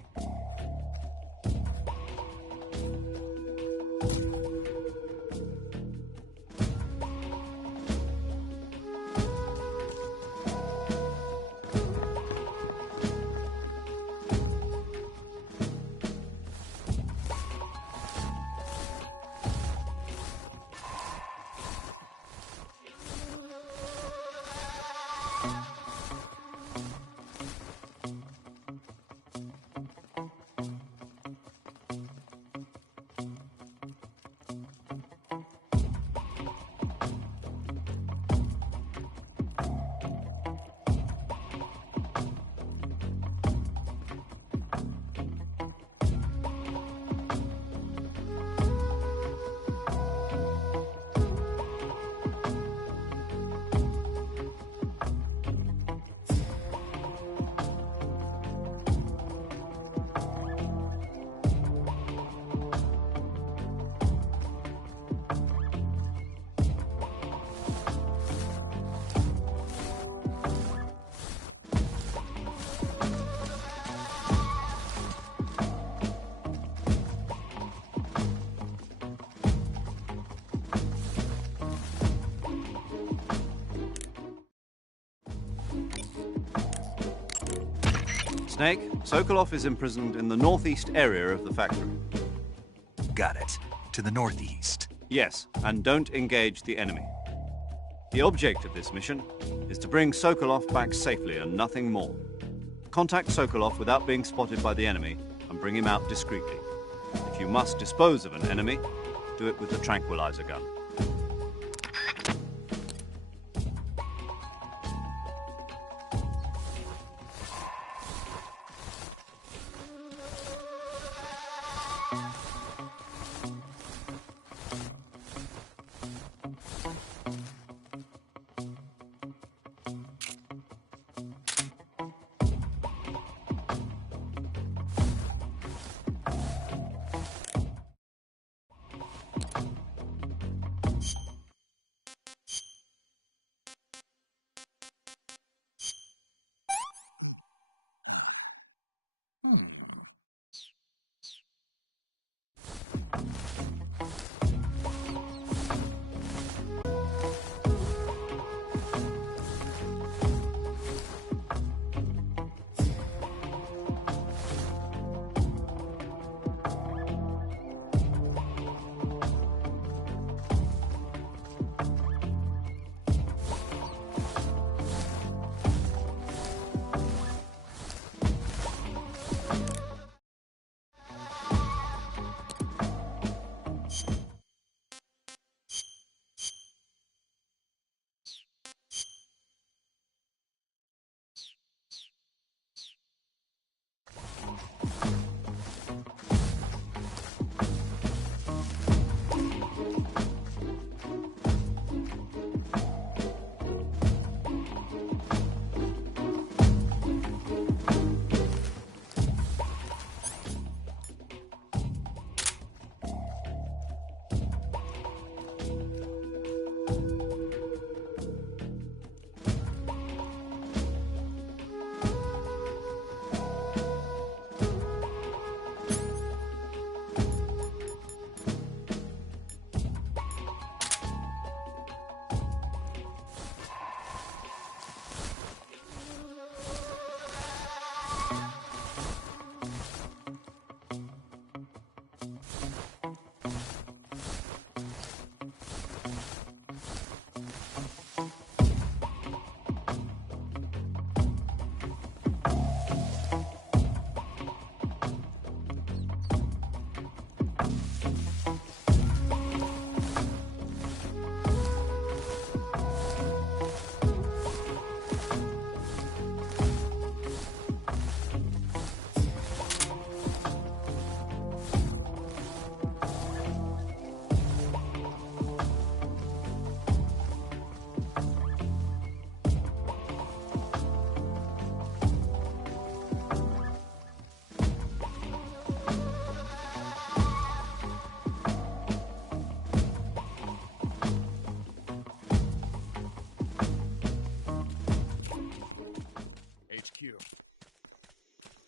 Snake, Sokolov is imprisoned in the northeast area of the factory. Got it. To the northeast. Yes, and don't engage the enemy. The object of this mission is to bring Sokolov back safely and nothing more. Contact Sokolov without being spotted by the enemy and bring him out discreetly. If you must dispose of an enemy, do it with the tranquilizer gun.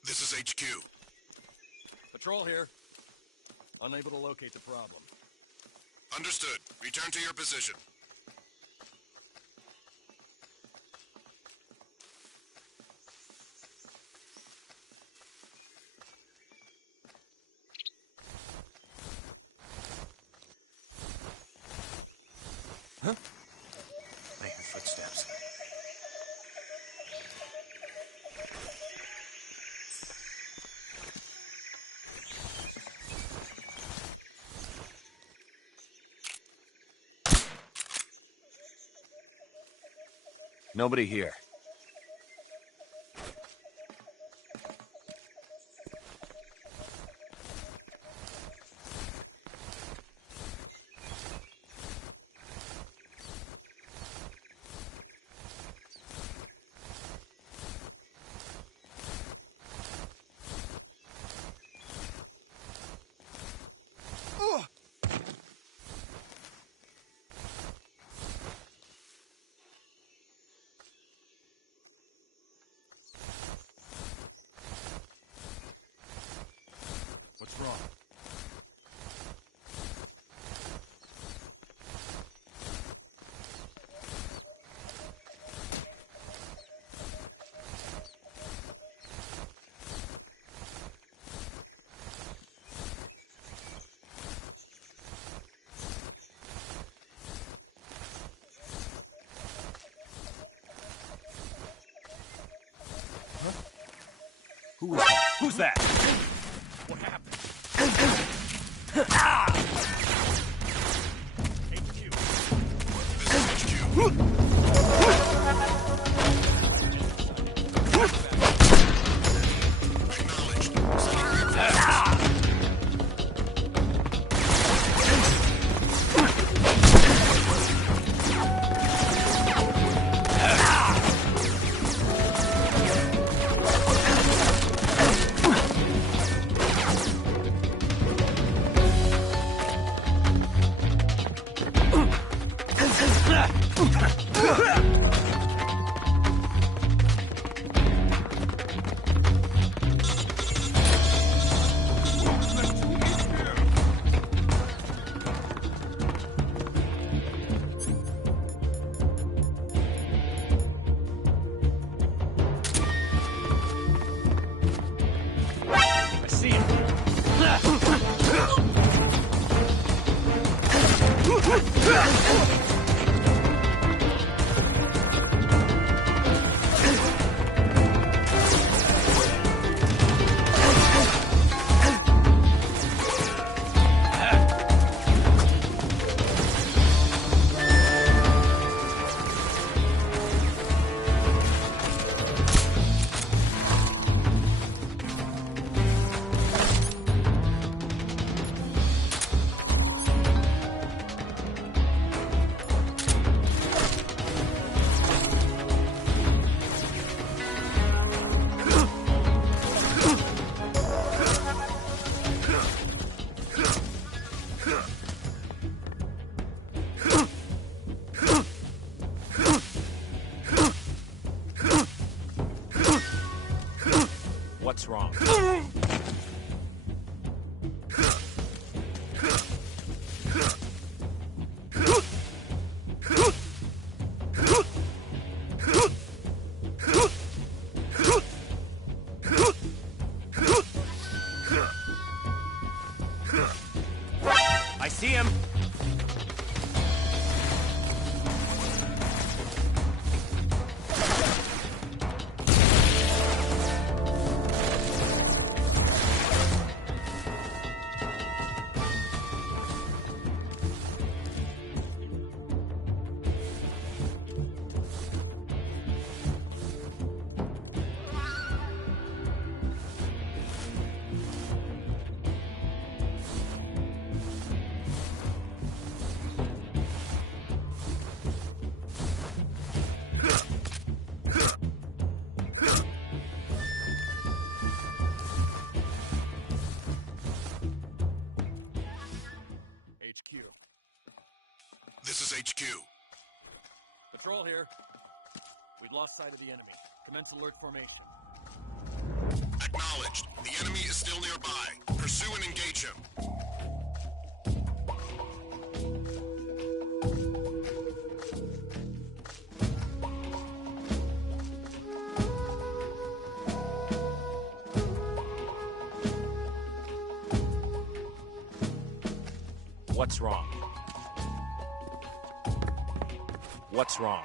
This is HQ. Patrol here. Unable to locate the problem. Understood. Return to your position. Huh? I hear footsteps. Nobody here. Who is that? Who's that? What happened? HQ. This is HQ. What's wrong? I see him. This is HQ. Patrol here. We've lost sight of the enemy. Commence alert formation. Acknowledged. The enemy is still nearby. Pursue and engage him. What's wrong? What's wrong?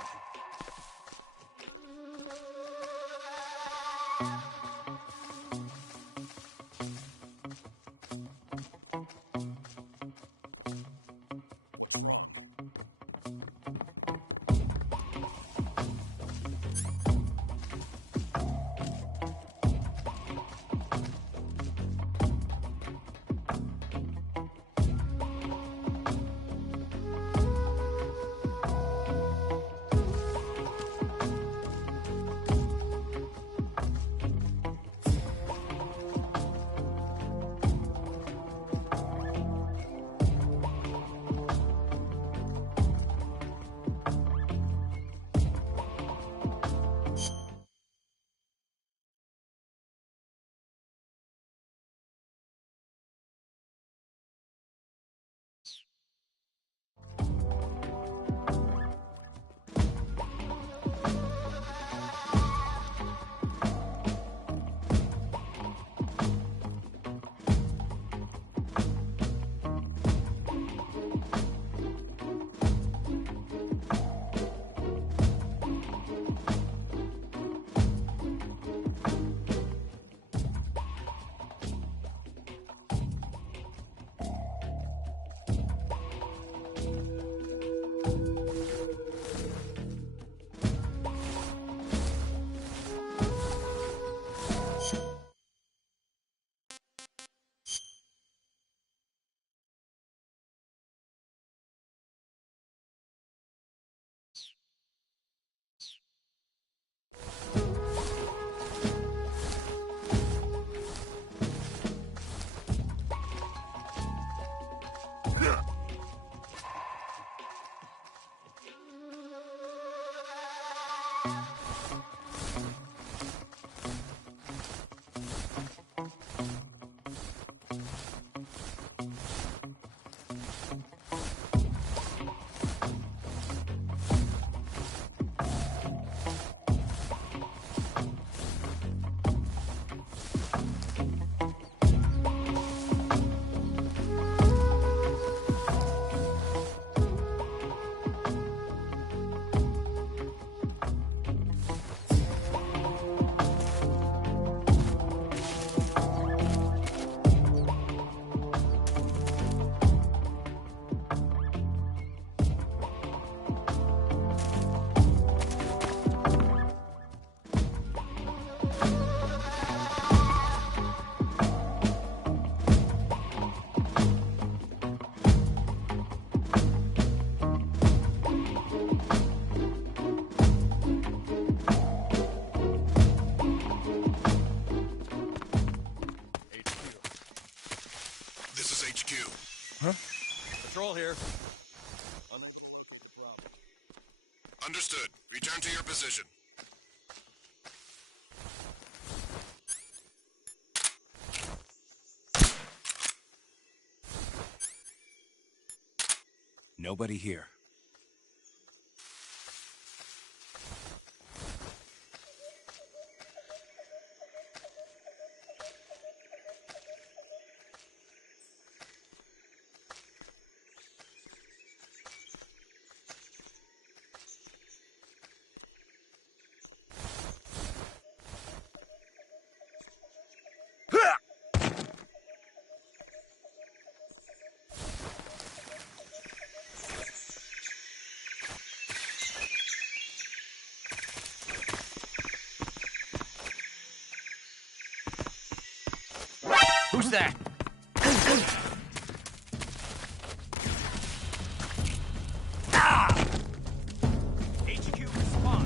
This is HQ. Patrol here. Understood. Return to your position. Nobody here. Who's that? HQ, respond.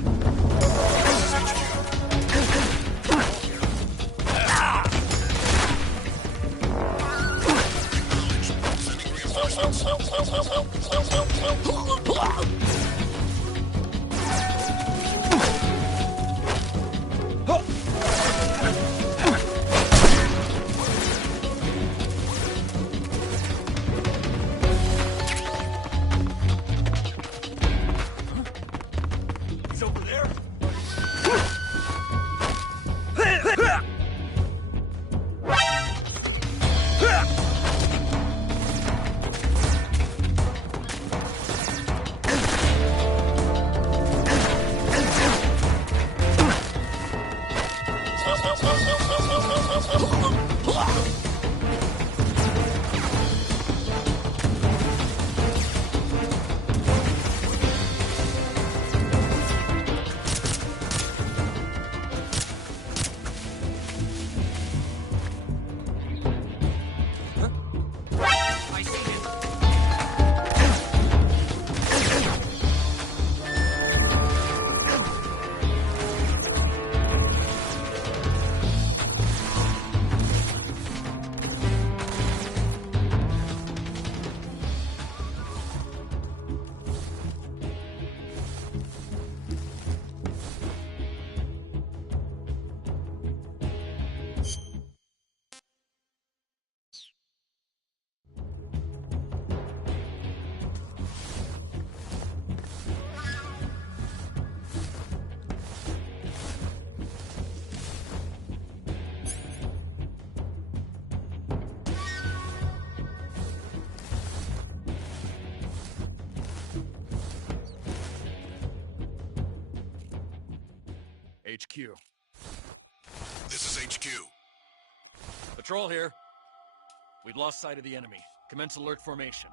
He's over there. I see him. HQ. This is HQ. Patrol here. We've lost sight of the enemy. Commence alert formation.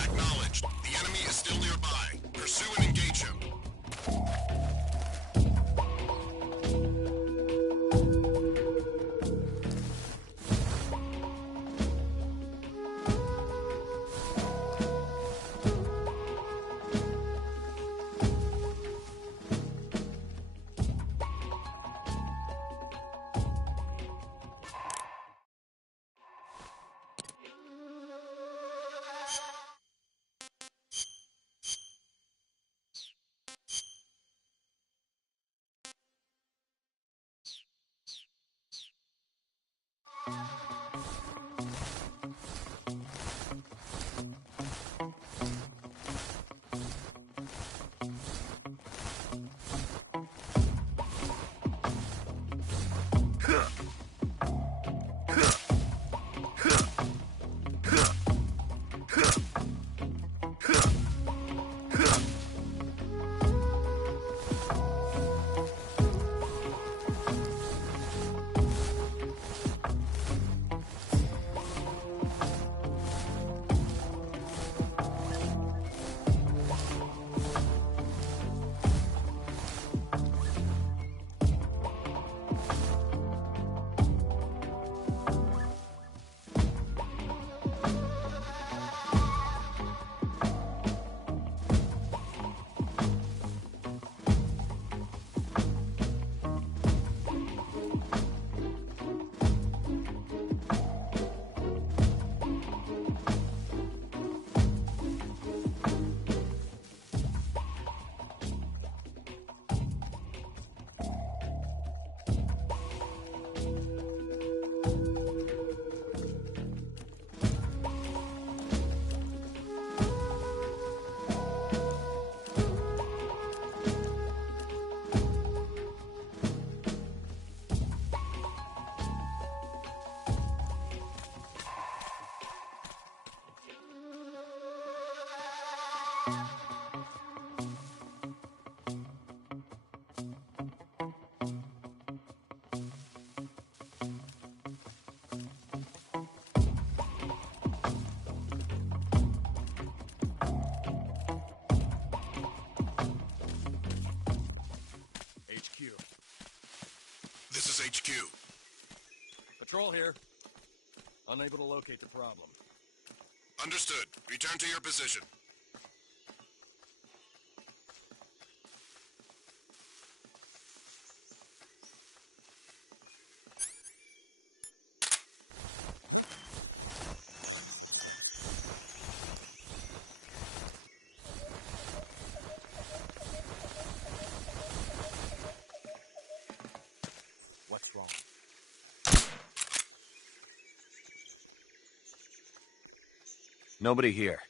Acknowledged. The enemy is still nearby. Pursue and engage him. HQ. This is HQ. Patrol here. Unable to locate the problem. Understood. Return to your position. What's wrong? Nobody here.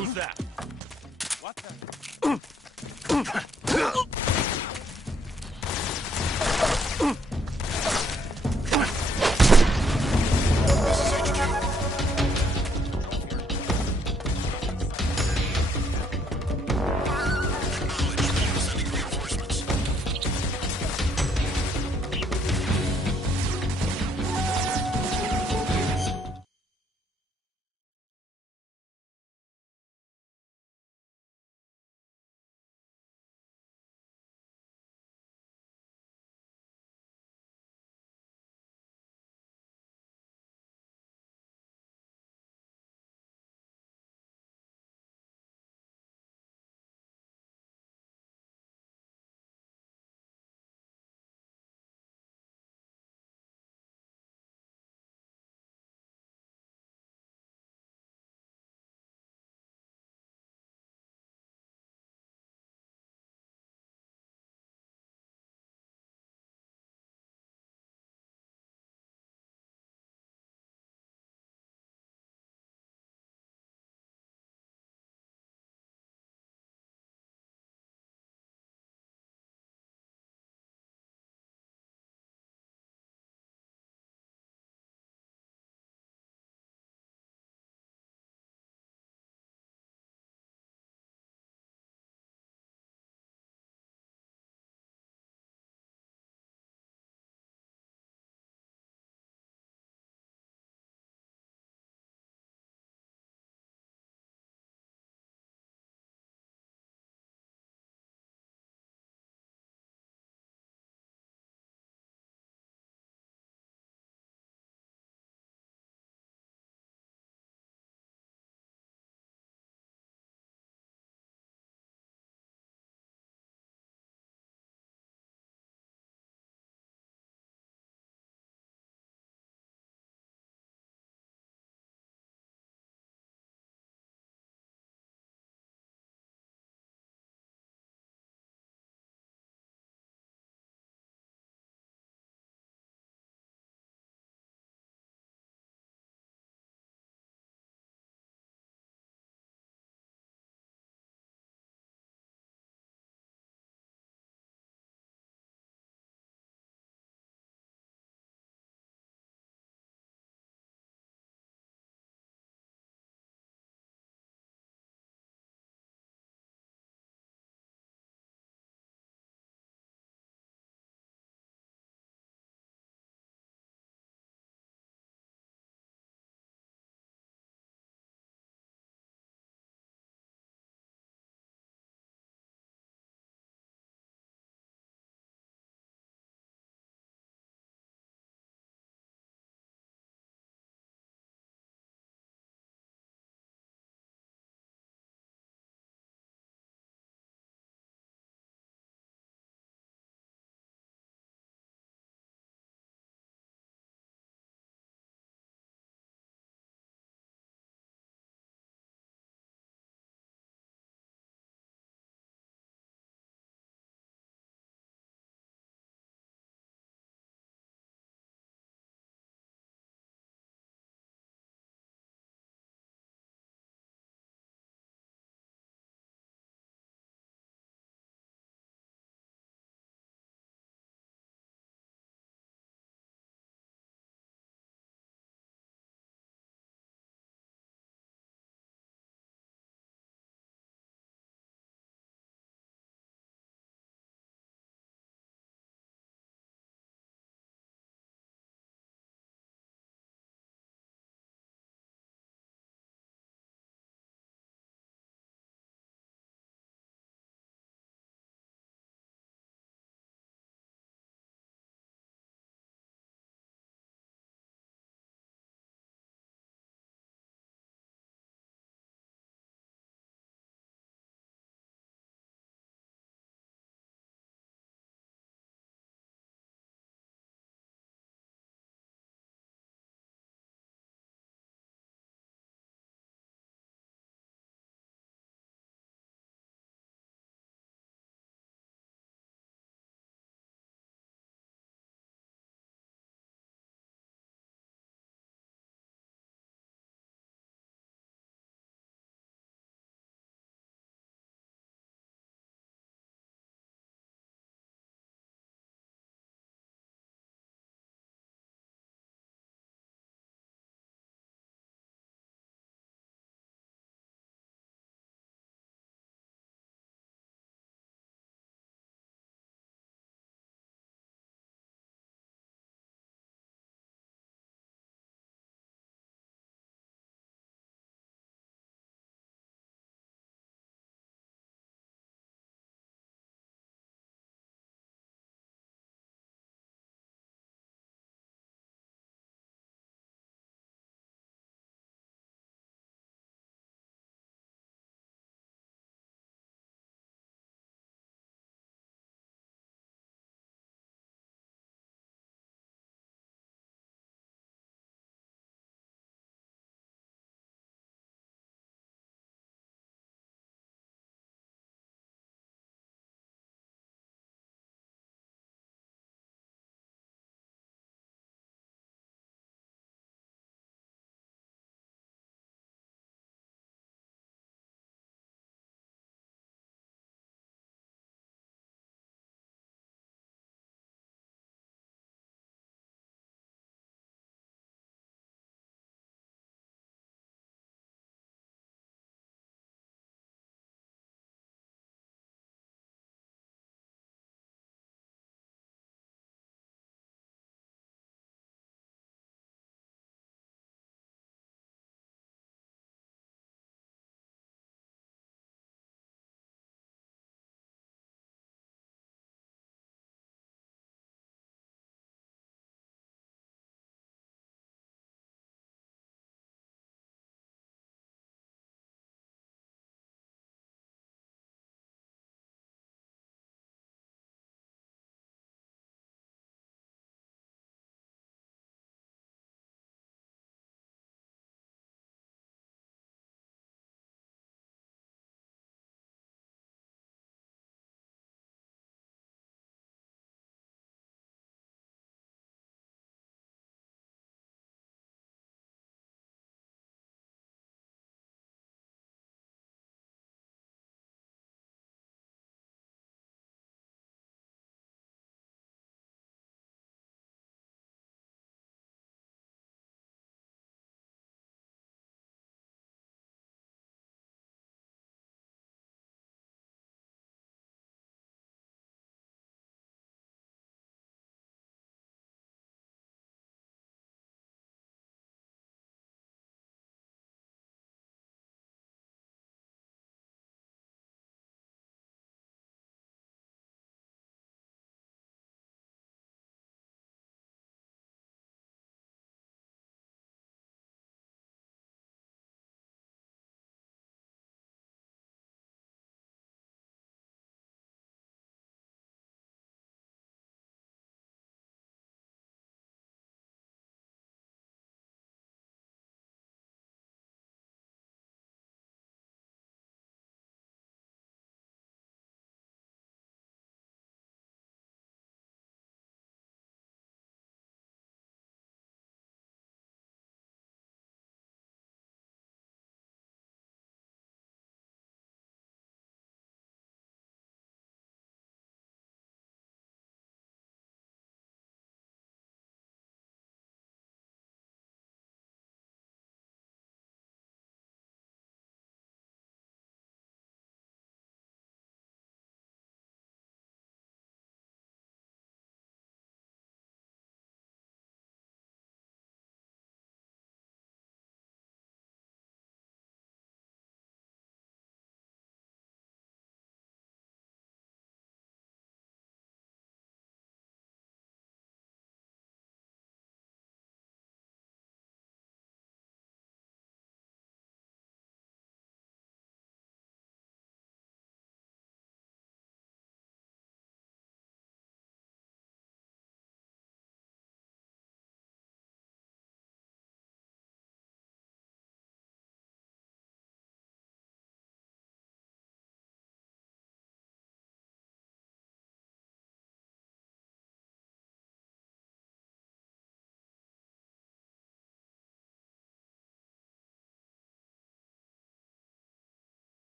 Who's that? What the?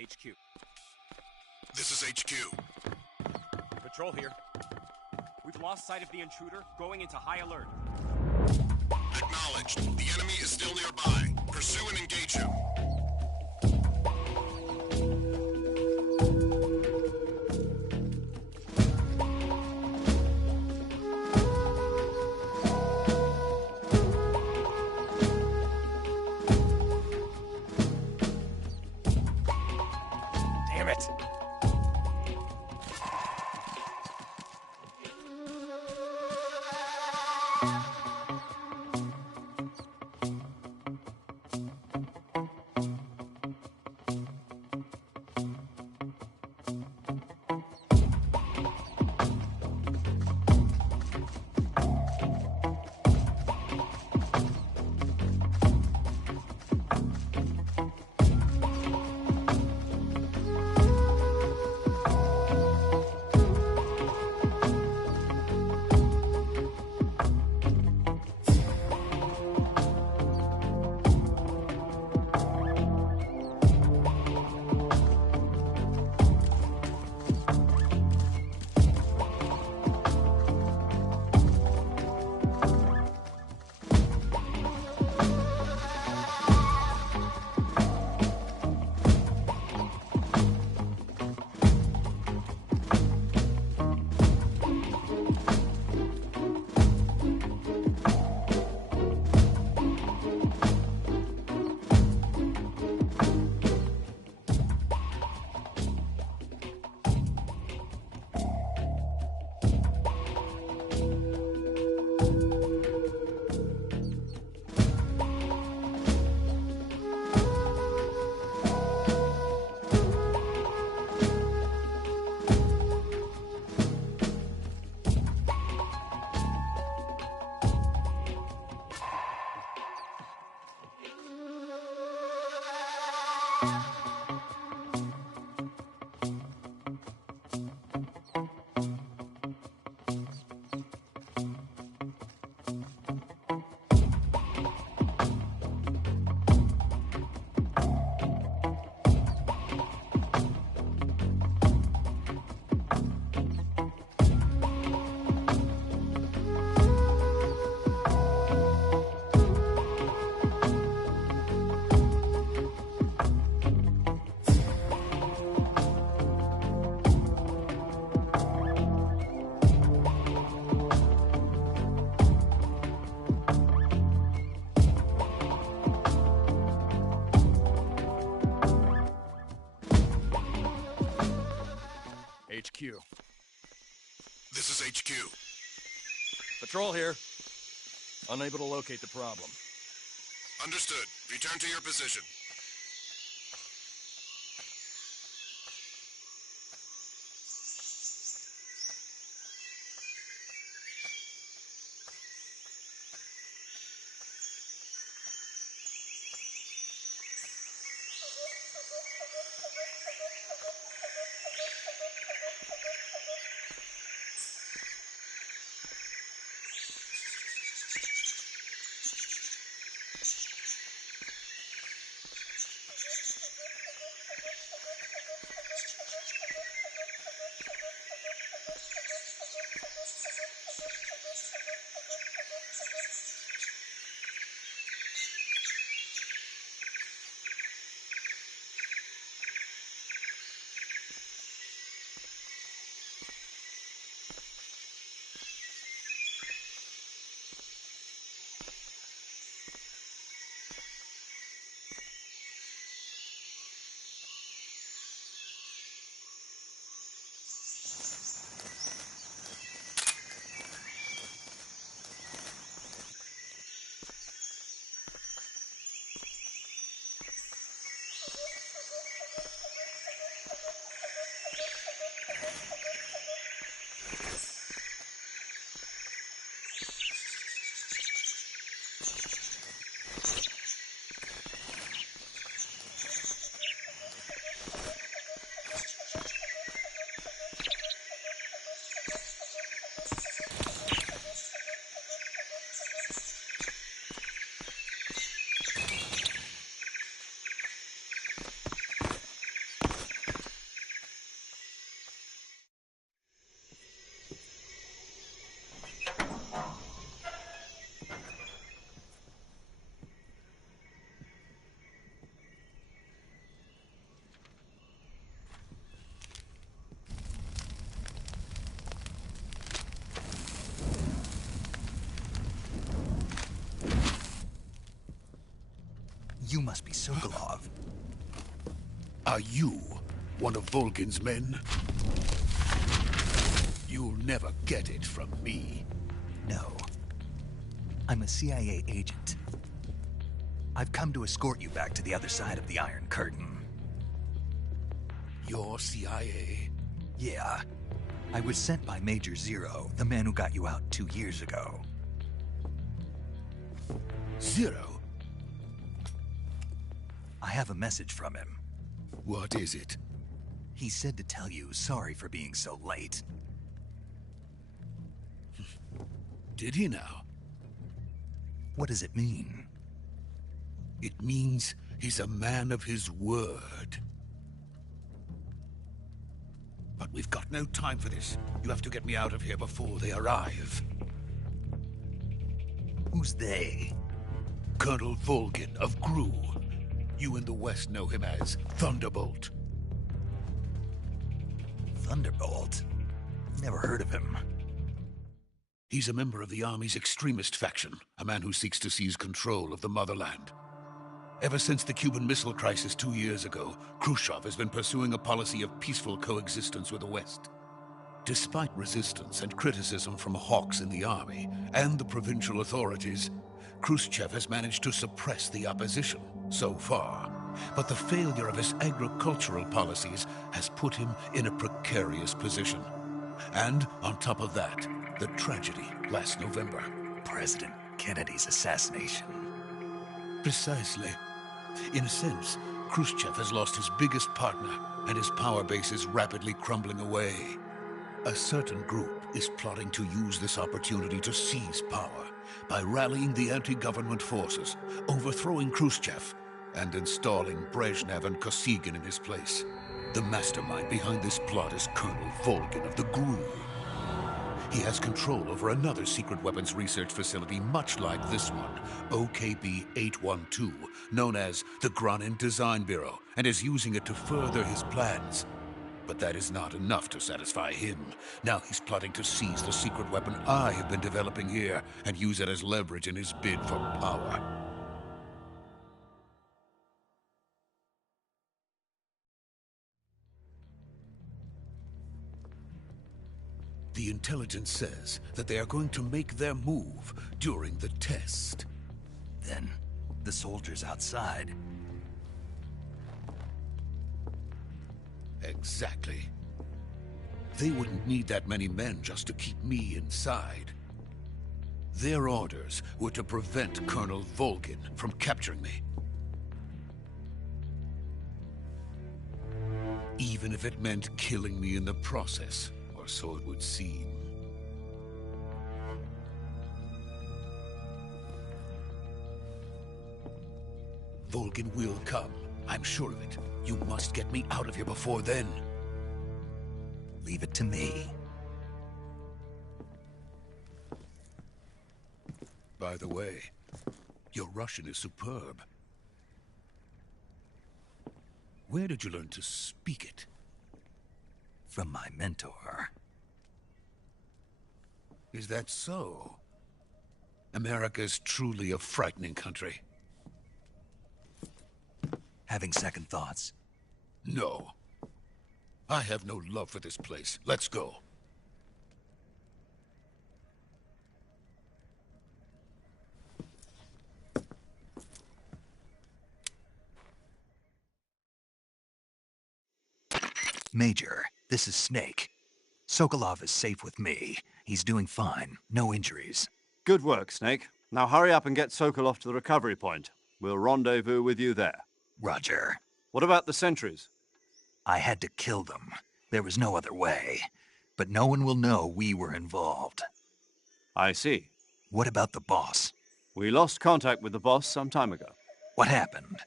HQ. This is HQ. Patrol here. We've lost sight of the intruder, going into high alert. Acknowledged. The enemy is still nearby. Pursue and engage him. Damn it! HQ. This is HQ. Patrol here. Unable to locate the problem. Understood. Return to your position. You must be Sokolov. Are you one of Volgin's men? You'll never get it from me. No. I'm a CIA agent. I've come to escort you back to the other side of the Iron Curtain. You're CIA? Yeah. I was sent by Major Zero, the man who got you out 2 years ago. Zero? I have a message from him. What is it? He said to tell you sorry for being so late. Did he now? What does it mean? It means he's a man of his word. But we've got no time for this. You have to get me out of here before they arrive. Who's they? Colonel Volgin of GRU. You in the West know him as Thunderbolt. Thunderbolt? Never heard of him. He's a member of the Army's extremist faction, a man who seeks to seize control of the motherland. Ever since the Cuban Missile Crisis 2 years ago, Khrushchev has been pursuing a policy of peaceful coexistence with the West. Despite resistance and criticism from hawks in the army and the provincial authorities, Khrushchev has managed to suppress the opposition so far. But the failure of his agricultural policies has put him in a precarious position. And on top of that, the tragedy last November. President Kennedy's assassination. Precisely. In a sense, Khrushchev has lost his biggest partner, and his power base is rapidly crumbling away. A certain group is plotting to use this opportunity to seize power by rallying the anti-government forces, overthrowing Khrushchev, and installing Brezhnev and Kosygin in his place. The mastermind behind this plot is Colonel Volgin of the GRU. He has control over another secret weapons research facility much like this one, OKB-812, known as the Granin Design Bureau, and is using it to further his plans. But that is not enough to satisfy him. Now he's plotting to seize the secret weapon I have been developing here and use it as leverage in his bid for power. The intelligence says that they are going to make their move during the test. Then, the soldiers outside. Exactly. They wouldn't need that many men just to keep me inside. Their orders were to prevent Colonel Volgin from capturing me. Even if it meant killing me in the process. So it would seem. Volgin will come. I'm sure of it. You must get me out of here before then. Leave it to me. By the way, your Russian is superb. Where did you learn to speak it? From my mentor. Is that so? America is truly a frightening country. Having second thoughts? No. I have no love for this place. Let's go. Major, this is Snake. Sokolov is safe with me. He's doing fine. No injuries. Good work, Snake. Now hurry up and get Sokolov to the recovery point. We'll rendezvous with you there. Roger. What about the sentries? I had to kill them. There was no other way. But no one will know we were involved. I see. What about the boss? We lost contact with the boss some time ago. What happened?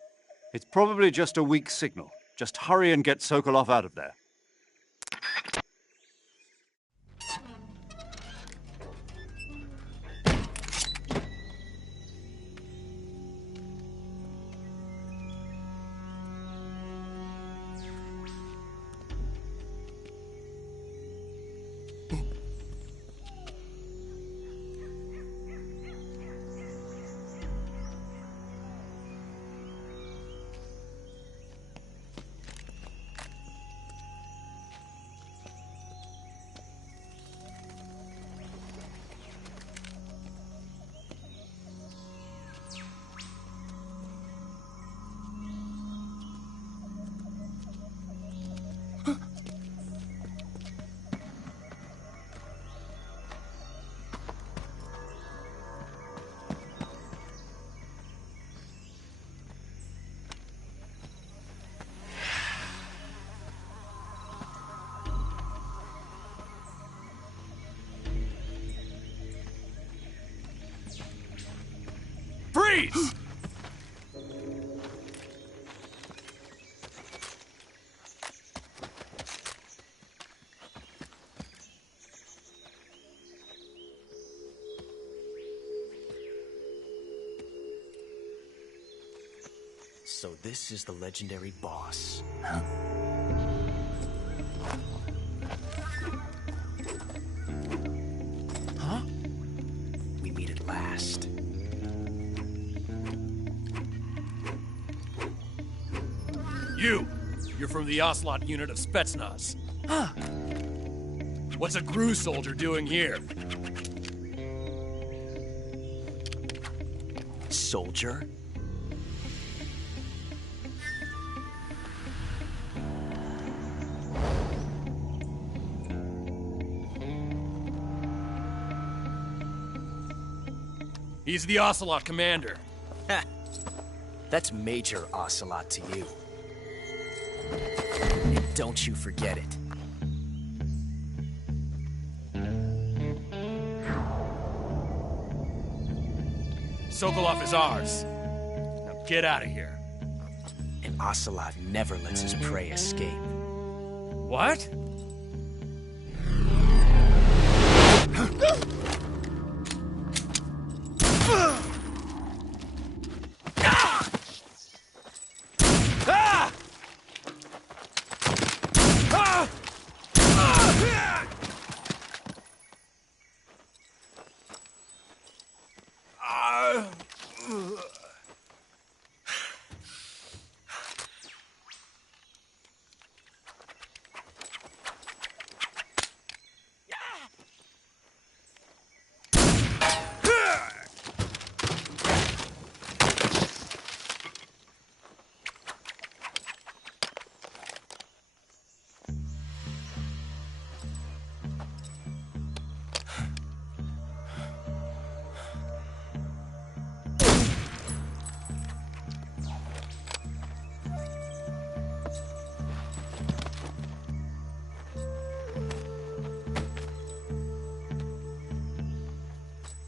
It's probably just a weak signal. Just hurry and get Sokolov out of there. So this is the legendary boss. Huh? We meet at last. You're from the Ocelot unit of Spetsnaz. Huh. What's a GRU soldier doing here? Soldier? He's the Ocelot commander. Ha! That's Major Ocelot to you. And don't you forget it. Sokolov is ours. Now get out of here. And Ocelot never lets his prey escape. What?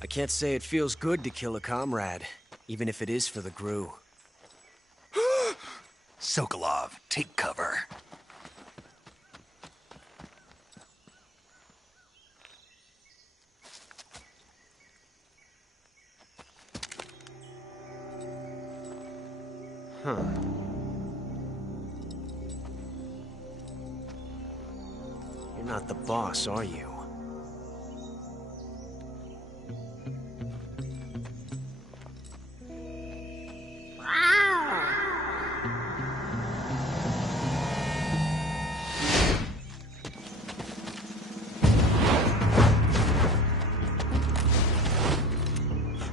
I can't say it feels good to kill a comrade, even if it is for the GRU. Sokolov, take cover. Huh. You're not the boss, are you?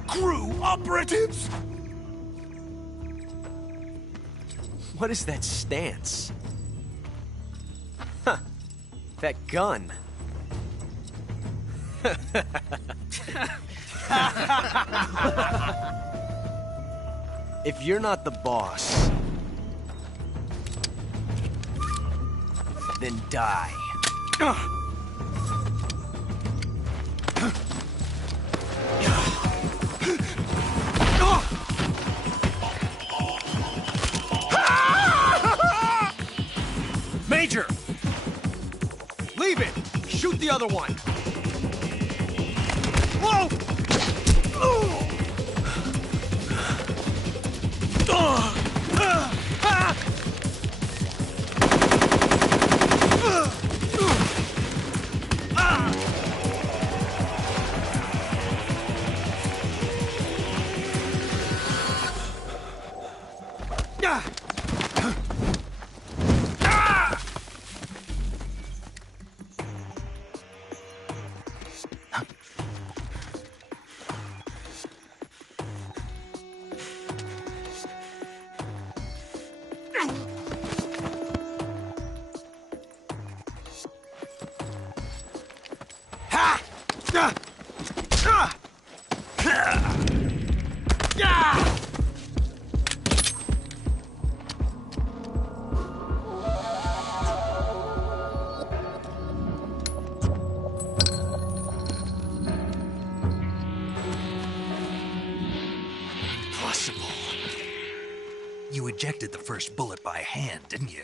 GRU operatives! What is that stance? Huh. That gun. If you're not the boss, then die. Major! Leave it! Shoot the other one! Whoa! You ejected the first bullet by hand, didn't you?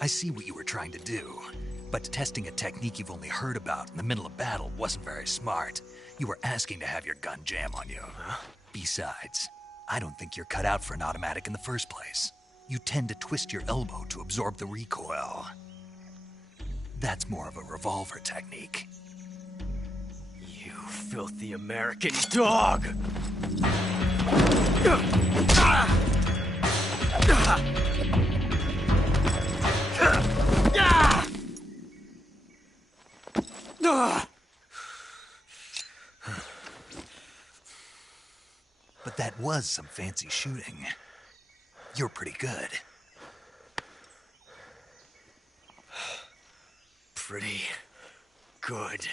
I see what you were trying to do. But testing a technique you've only heard about in the middle of battle wasn't very smart. You were asking to have your gun jam on you. Besides, I don't think you're cut out for an automatic in the first place. You tend to twist your elbow to absorb the recoil. That's more of a revolver technique. You filthy American dog! But that was some fancy shooting. You're pretty good. Pretty good.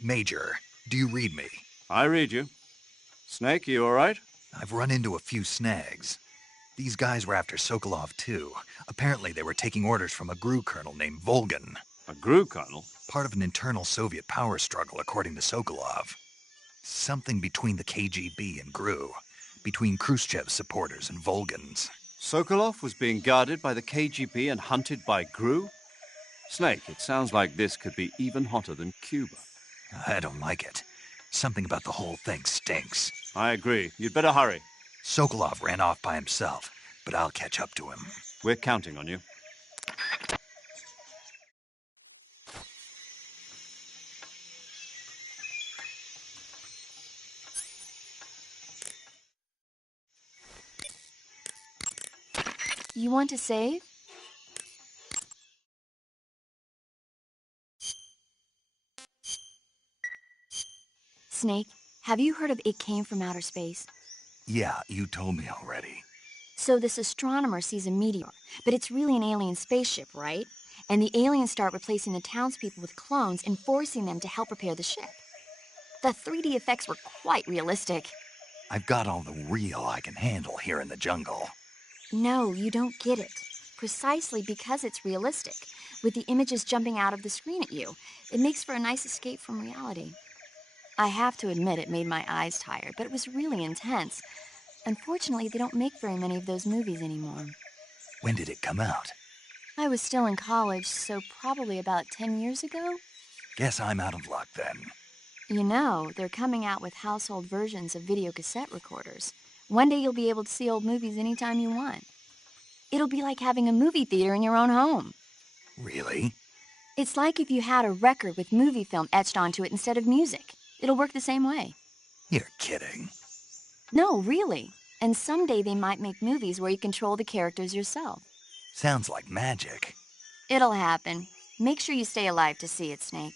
Major, do you read me? I read you. Snake, you all right? I've run into a few snags. These guys were after Sokolov, too. Apparently they were taking orders from a GRU colonel named Volgan. A GRU colonel? Part of an internal Soviet power struggle, according to Sokolov. Something between the KGB and GRU. Between Khrushchev's supporters and Volgan's. Sokolov was being guarded by the KGB and hunted by GRU? Snake, it sounds like this could be even hotter than Cuba. I don't like it. Something about the whole thing stinks. I agree. You'd better hurry. Sokolov ran off by himself, but I'll catch up to him. We're counting on you. You want to save? Snake, have you heard of It Came from Outer Space? Yeah, you told me already. So this astronomer sees a meteor, but it's really an alien spaceship, right? And the aliens start replacing the townspeople with clones and forcing them to help repair the ship. The 3D effects were quite realistic. I've got all the real I can handle here in the jungle. No, you don't get it. Precisely because it's realistic, with the images jumping out of the screen at you, it makes for a nice escape from reality. I have to admit it made my eyes tired, but it was really intense. Unfortunately, they don't make very many of those movies anymore. When did it come out? I was still in college, so probably about 10 years ago. Guess I'm out of luck then. You know, they're coming out with household versions of video cassette recorders. One day you'll be able to see old movies anytime you want. It'll be like having a movie theater in your own home. Really? It's like if you had a record with movie film etched onto it instead of music. It'll work the same way. You're kidding. No, really. And someday they might make movies where you control the characters yourself. Sounds like magic. It'll happen. Make sure you stay alive to see it, Snake.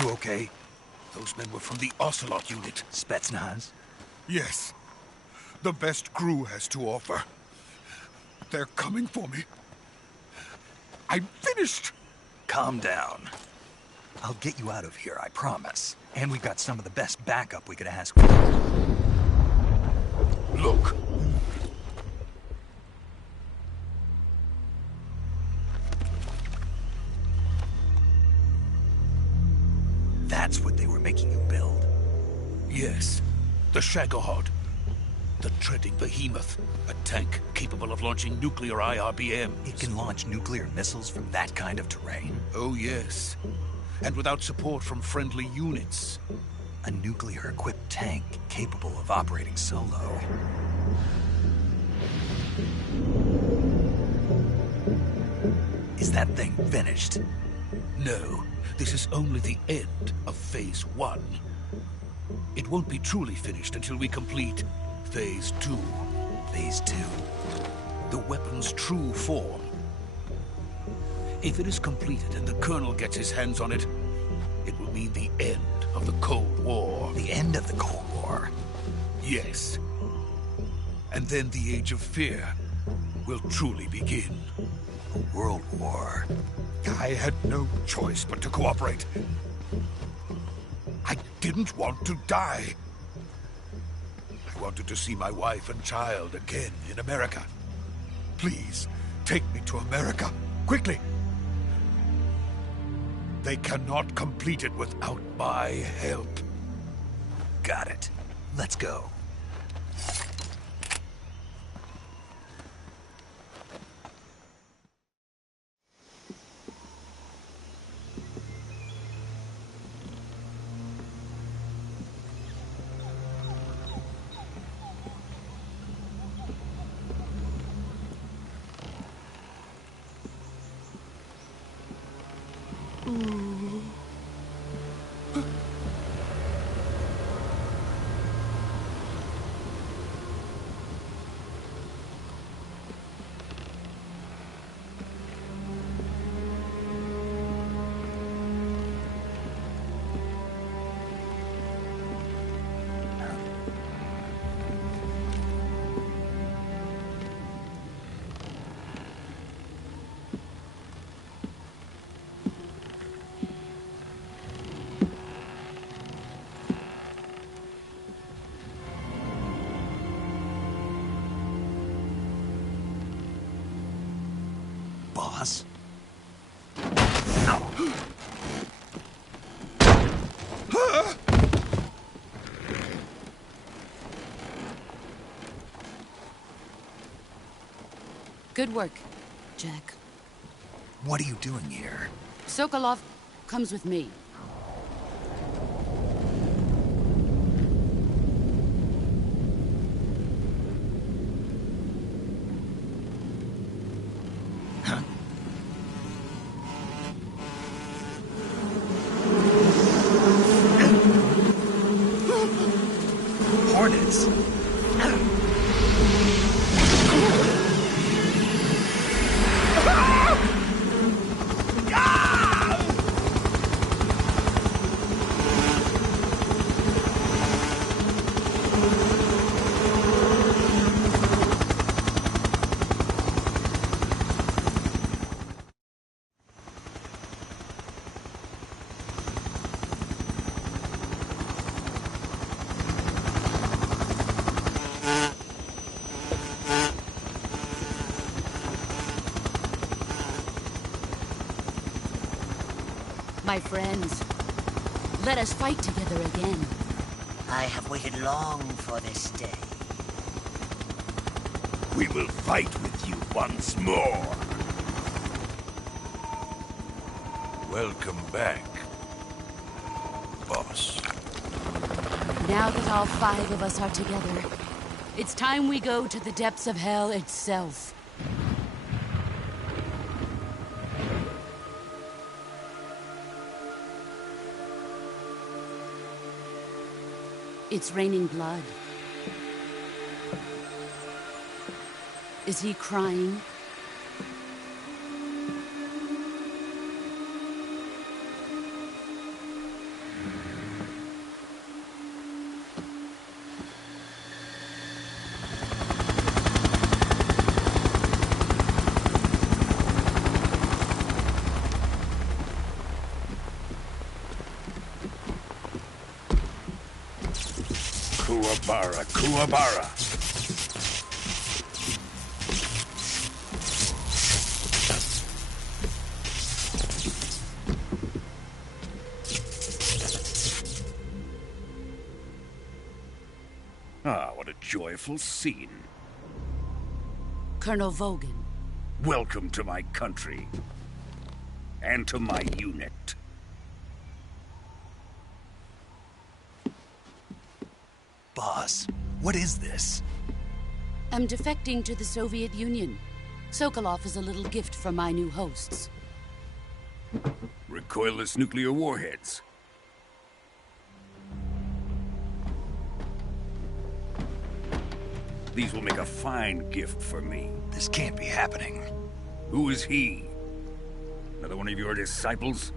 You okay? Those men were from the Ocelot unit. Spetsnaz? Yes. The best crew has to offer. They're coming for me. I'm finished! Calm down. I'll get you out of here, I promise. And we've got some of the best backup we could ask for. Look. That's what they were making you build? Yes. The Shagohod. The treading behemoth. A tank capable of launching nuclear IRBMs. It can launch nuclear missiles from that kind of terrain? Oh, yes. And without support from friendly units. A nuclear-equipped tank capable of operating solo. Is that thing finished? No. This is only the end of Phase 1. It won't be truly finished until we complete Phase 2. Phase 2? The weapon's true form. If it is completed and the Colonel gets his hands on it, it will mean the end of the Cold War. The end of the Cold War? Yes. And then the Age of Fear will truly begin. A world war? I had no choice but to cooperate. I didn't want to die. I wanted to see my wife and child again in America. Please, take me to America, quickly. They cannot complete it without my help. Got it. Let's go. Boss? Good work, Jack. What are you doing here? Sokolov comes with me. Hornets? My friends, let us fight together again. I have waited long for this day. We will fight with you once more. Welcome back, boss. Now that all 5 of us are together, it's time we go to the depths of hell itself. It's raining blood. Is he crying? Kuwabara, Kuwabara. Ah, what a joyful scene. Colonel Vogan. Welcome to my country. And to my unit. Boss, what is this? I'm defecting to the Soviet Union. Sokolov is a little gift from my new hosts. Recoilless nuclear warheads. These will make a fine gift for me. This can't be happening. Who is he? Another one of your disciples?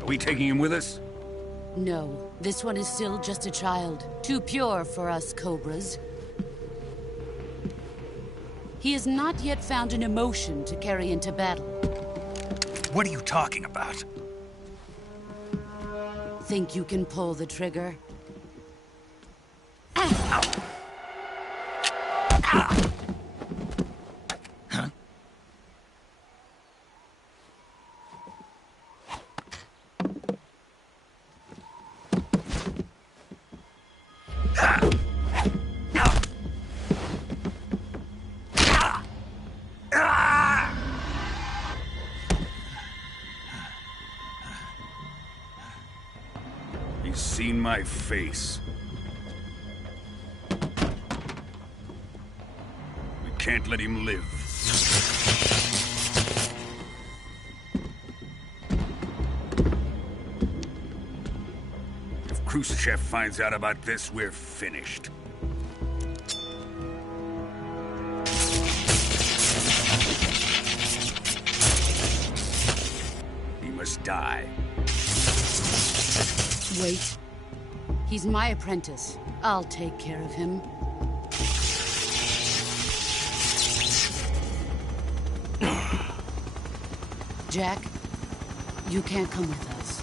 Are we taking him with us? No, this one is still just a child. Too pure for us Cobras. He has not yet found an emotion to carry into battle. What are you talking about? Think you can pull the trigger? He's seen my face. We can't let him live. If Khrushchev finds out about this, we're finished. He must die. Wait. He's my apprentice. I'll take care of him. Jack, you can't come with us.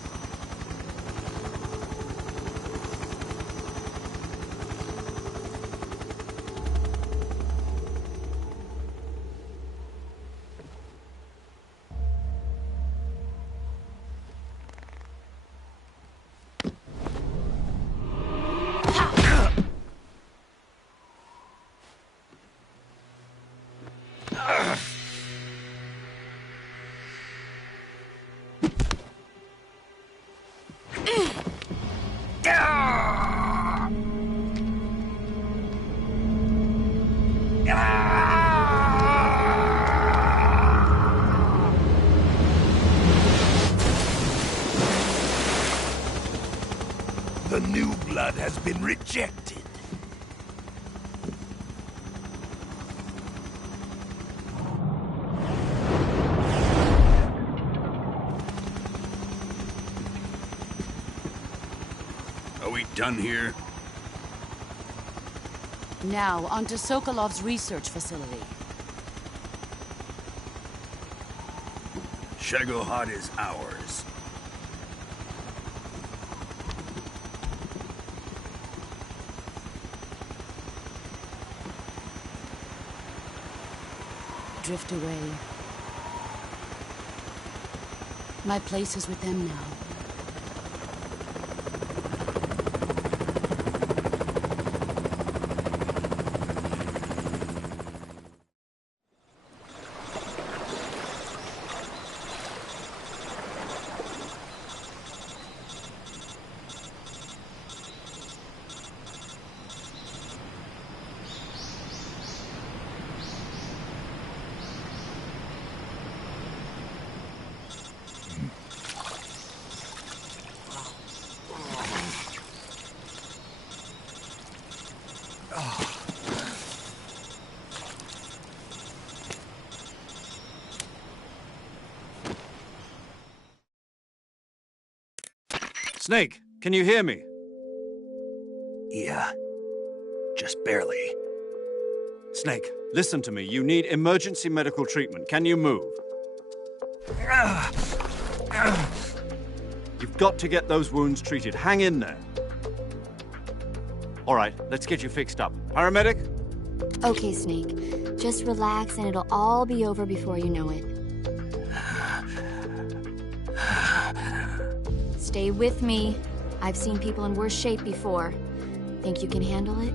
The new blood has been rejected. Are we done here? Now, onto Sokolov's research facility. Shagohod is ours. Drift away. My place is with them now. Snake, can you hear me? Yeah. Just barely. Snake, listen to me. You need emergency medical treatment. Can you move? You've got to get those wounds treated. Hang in there. All right, let's get you fixed up. Paramedic? Okay, Snake. Just relax and it'll all be over before you know it. Stay with me. I've seen people in worse shape before. Think you can handle it?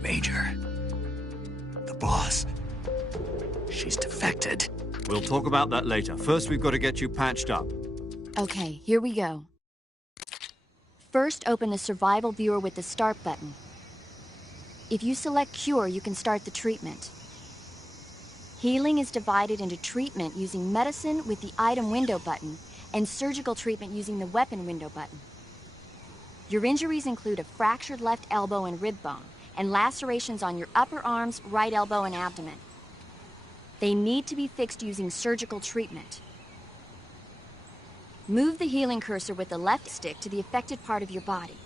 Major. The boss. She's defected. We'll talk about that later. First, we've got to get you patched up. Okay, here we go. First, open the survival viewer with the start button. If you select cure, you can start the treatment. Healing is divided into treatment using medicine with the item window button and surgical treatment using the weapon window button. Your injuries include a fractured left elbow and rib bone, and lacerations on your upper arms, right elbow, and abdomen. They need to be fixed using surgical treatment. Move the healing cursor with the left stick to the affected part of your body.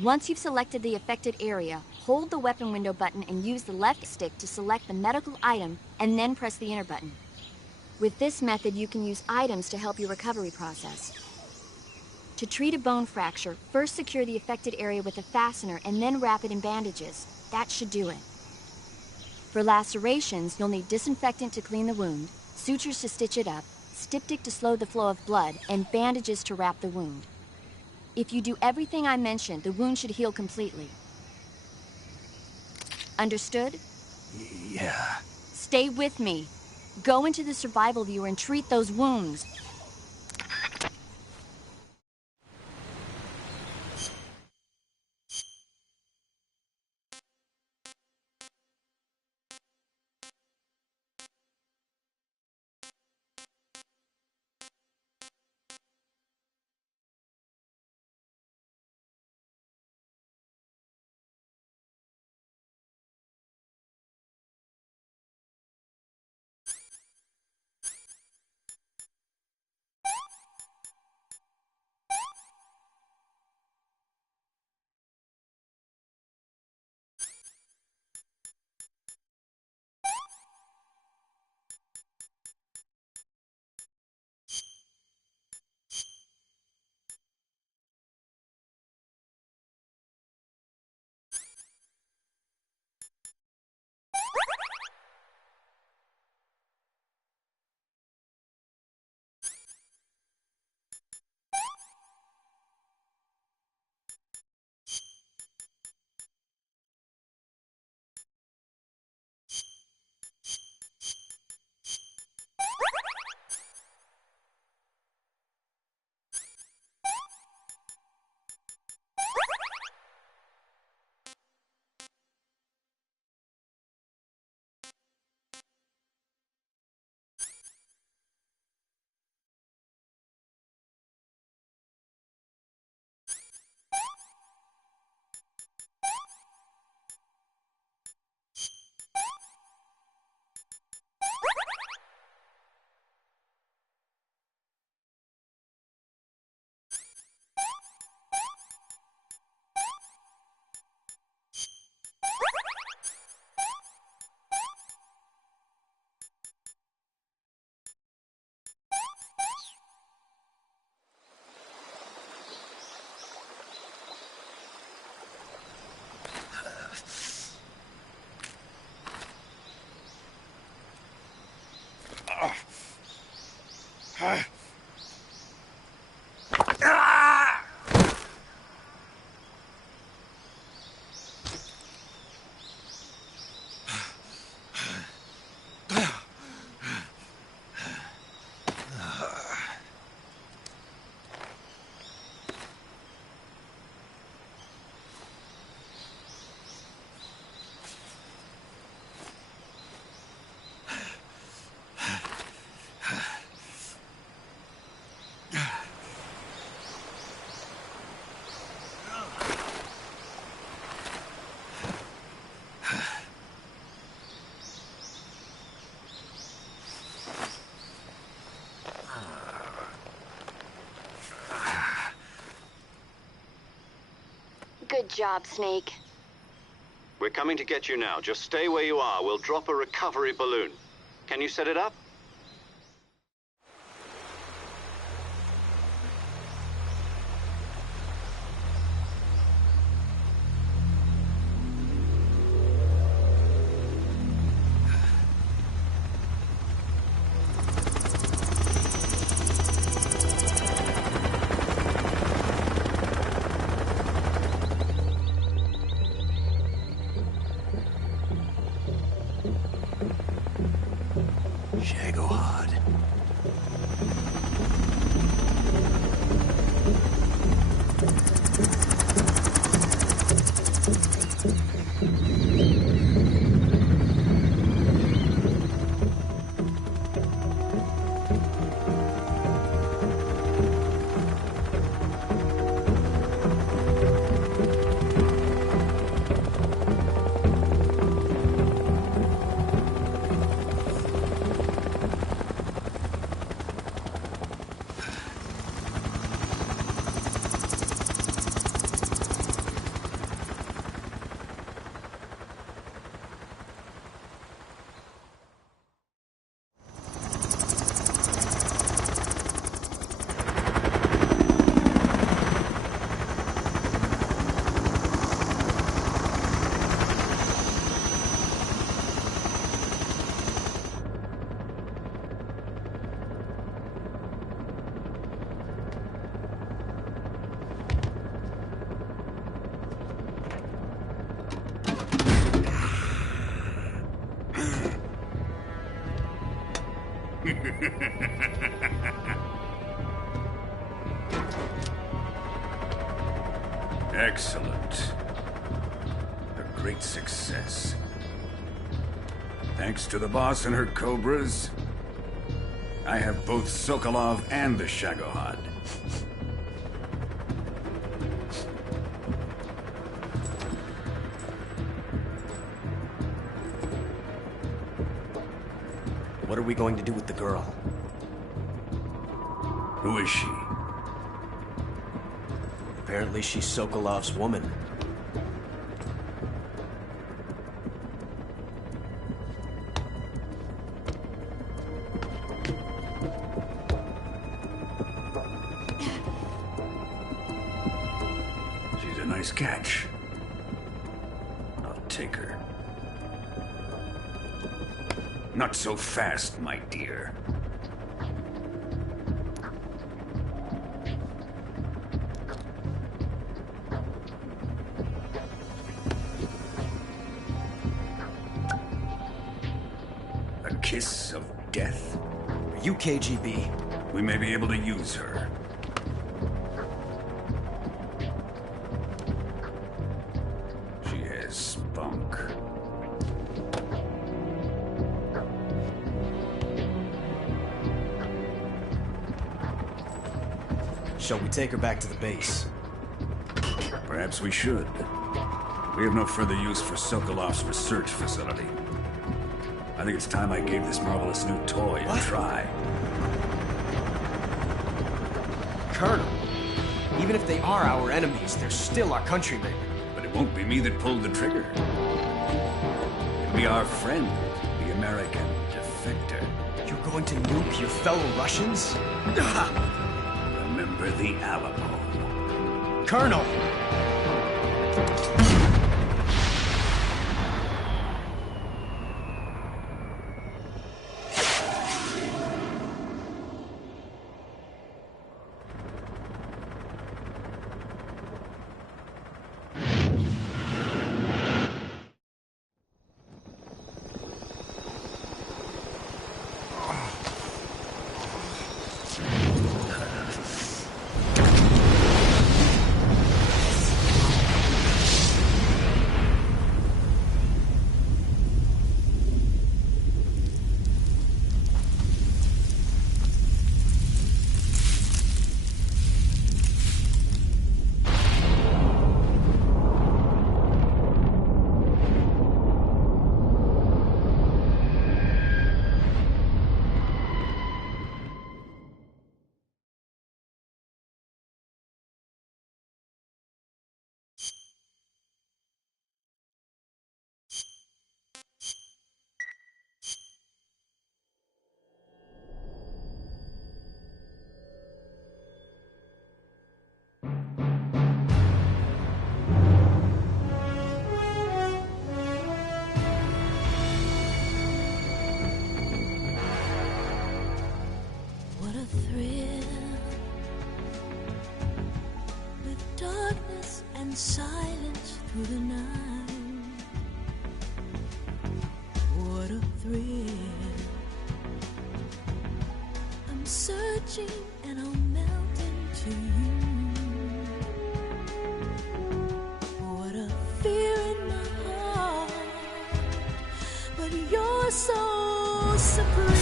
Once you've selected the affected area, hold the weapon window button and use the left stick to select the medical item, and then press the enter button. With this method, you can use items to help your recovery process. To treat a bone fracture, first secure the affected area with a fastener and then wrap it in bandages. That should do it. For lacerations, you'll need disinfectant to clean the wound, sutures to stitch it up, styptic to slow the flow of blood, and bandages to wrap the wound. If you do everything I mentioned, the wound should heal completely. Understood? Yeah. Stay with me. Go into the survival viewer and treat those wounds. Good job, Snake. We're coming to get you now. Just stay where you are. We'll drop a recovery balloon. Can you set it up? Shagohod. Excellent. A great success. Thanks to the boss and her cobras, I have both Sokolov and the Shagohod. What are we going to do with the girl? Who is she? Apparently she's Sokolov's woman. She's a nice catch. I'll take her. Not so fast, my dear. A kiss of death? Are you KGB? We may be able to use her. She has spunk. Shall we take her back to the base? Perhaps we should. We have no further use for Sokolov's research facility. I think it's time I gave this marvelous new toy a try. Colonel, even if they are our enemies, they're still our countrymen. But it won't be me that pulled the trigger. It'll be our friend, the American defector. You're going to nuke your fellow Russians? Remember the Alamo. Colonel! What a thrill, with darkness and silence through the night. What a thrill, searching and I'll melt into you. What a fear in my heart, but you're so supreme.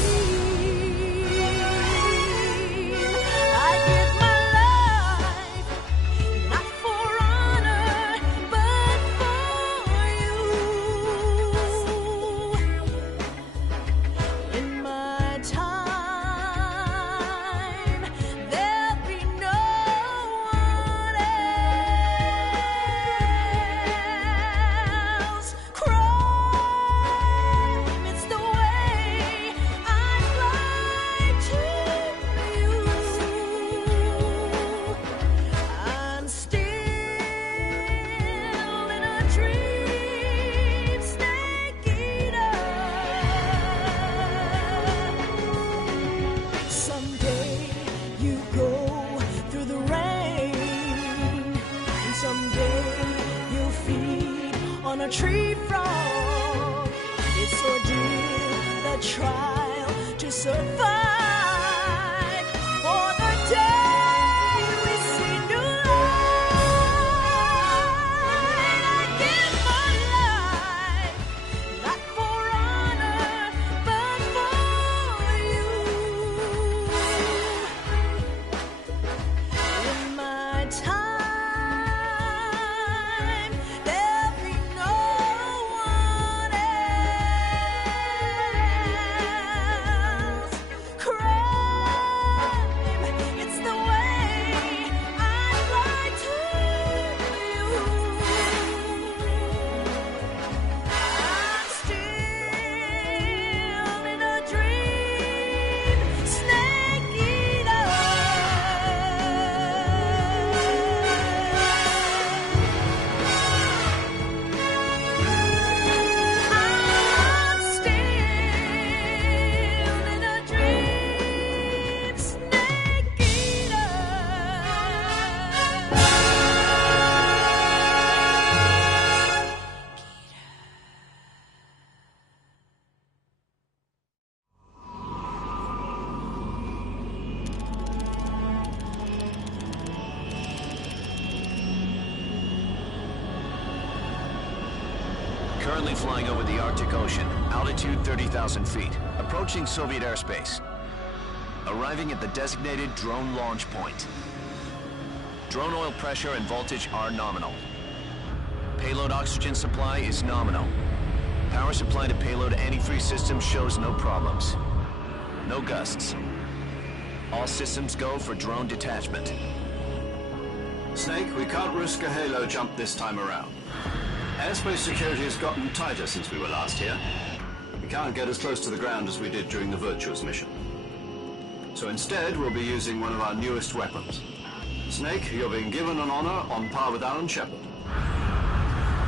I give my life, not for honor, but for you. In my time, there'll be no one else. Crime, it's the way I fly to you. I'm still in a dream, snake eater. Someday you go through the rain, and someday you'll feed on a tree frog. It's ordeal, the trial to survive, for the day we see new light. I give my life, not for honor, but for you. In my time, there'll be no one else. Crime, it's the way I fly to you. I'm still in a dream, snake eater. I'm still in a dream, snake eater. Currently flying over the Arctic Ocean, altitude 30,000 feet, approaching Soviet airspace. Arriving at the designated drone launch point. Drone oil pressure and voltage are nominal. Payload oxygen supply is nominal. Power supply to payload antifreeze system shows no problems. No gusts. All systems go for drone detachment. Snake, we can't risk a halo jump this time around. Airspace security has gotten tighter since we were last here. We can't get as close to the ground as we did during the Virtuous mission. So instead, we'll be using one of our newest weapons. Snake, you're being given an honor on par with Alan Shepard.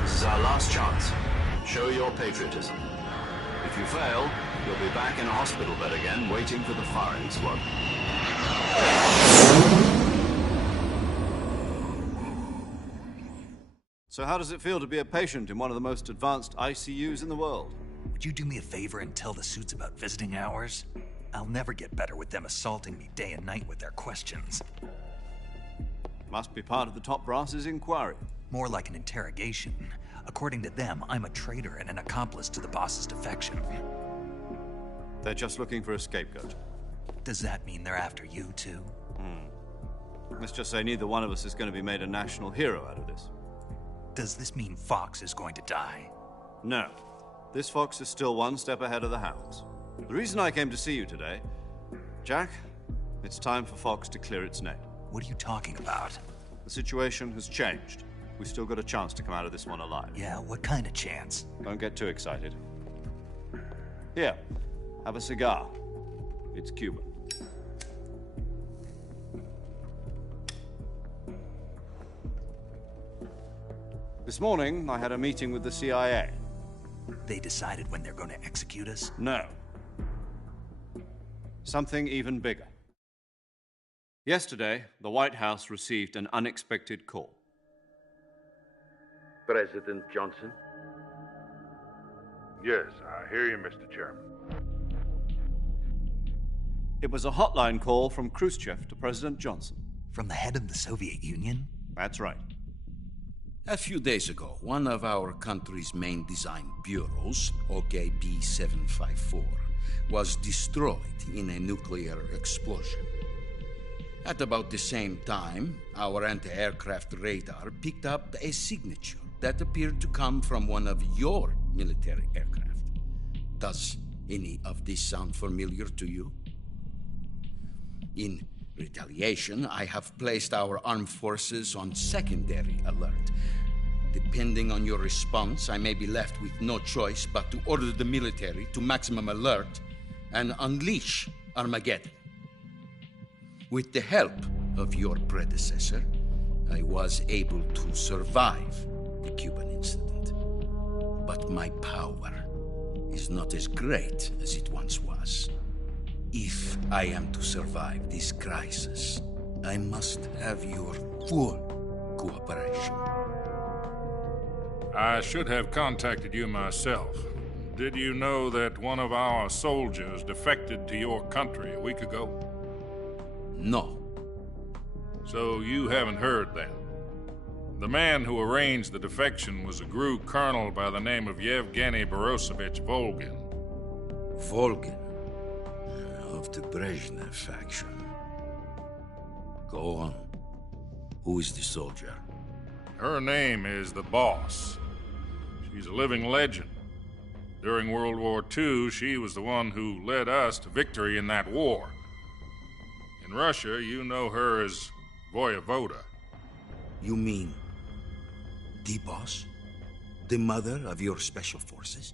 This is our last chance. Show your patriotism. If you fail, you'll be back in a hospital bed again, waiting for the firing squad. So how does it feel to be a patient in one of the most advanced ICUs in the world? Would you do me a favor and tell the suits about visiting hours? I'll never get better with them assaulting me day and night with their questions. Must be part of the top brass's inquiry. More like an interrogation. According to them, I'm a traitor and an accomplice to the boss's defection. They're just looking for a scapegoat. Does that mean they're after you, too? Let's just say neither one of us is going to be made a national hero out of this. Does this mean Fox is going to die? No. This fox is still one step ahead of the hounds. The reason I came to see you today, Jack, it's time for Fox to clear its name. What are you talking about? The situation has changed. We've still got a chance to come out of this one alive. Yeah, what kind of chance? Don't get too excited. Here, have a cigar. It's Cuban. This morning, I had a meeting with the CIA. They decided when they're going to execute us? No. Something even bigger. Yesterday, the White House received an unexpected call. President Johnson? Yes, I hear you, Mr. Chairman. It was a hotline call from Khrushchev to President Johnson. From the head of the Soviet Union? That's right. A few days ago, one of our country's main design bureaus, OKB 754, was destroyed in a nuclear explosion. At about the same time, our anti-aircraft radar picked up a signature that appeared to come from one of your military aircraft. Does any of this sound familiar to you? In retaliation, I have placed our armed forces on secondary alert. Depending on your response, I may be left with no choice but to order the military to maximum alert and unleash Armageddon. With the help of your predecessor, I was able to survive the Cuban incident. But my power is not as great as it once was. If I am to survive this crisis, I must have your full cooperation. I should have contacted you myself. Did you know that one of our soldiers defected to your country a week ago? No. So you haven't heard then? The man who arranged the defection was a GRU colonel by the name of Yevgeny Borosovich Volgin. Volgin? Of the Brezhnev faction. Go on. Who is the soldier? Her name is the Boss. She's a living legend. During World War II, she was the one who led us to victory in that war. In Russia, you know her as Voyevoda. You mean the Boss? The mother of your special forces?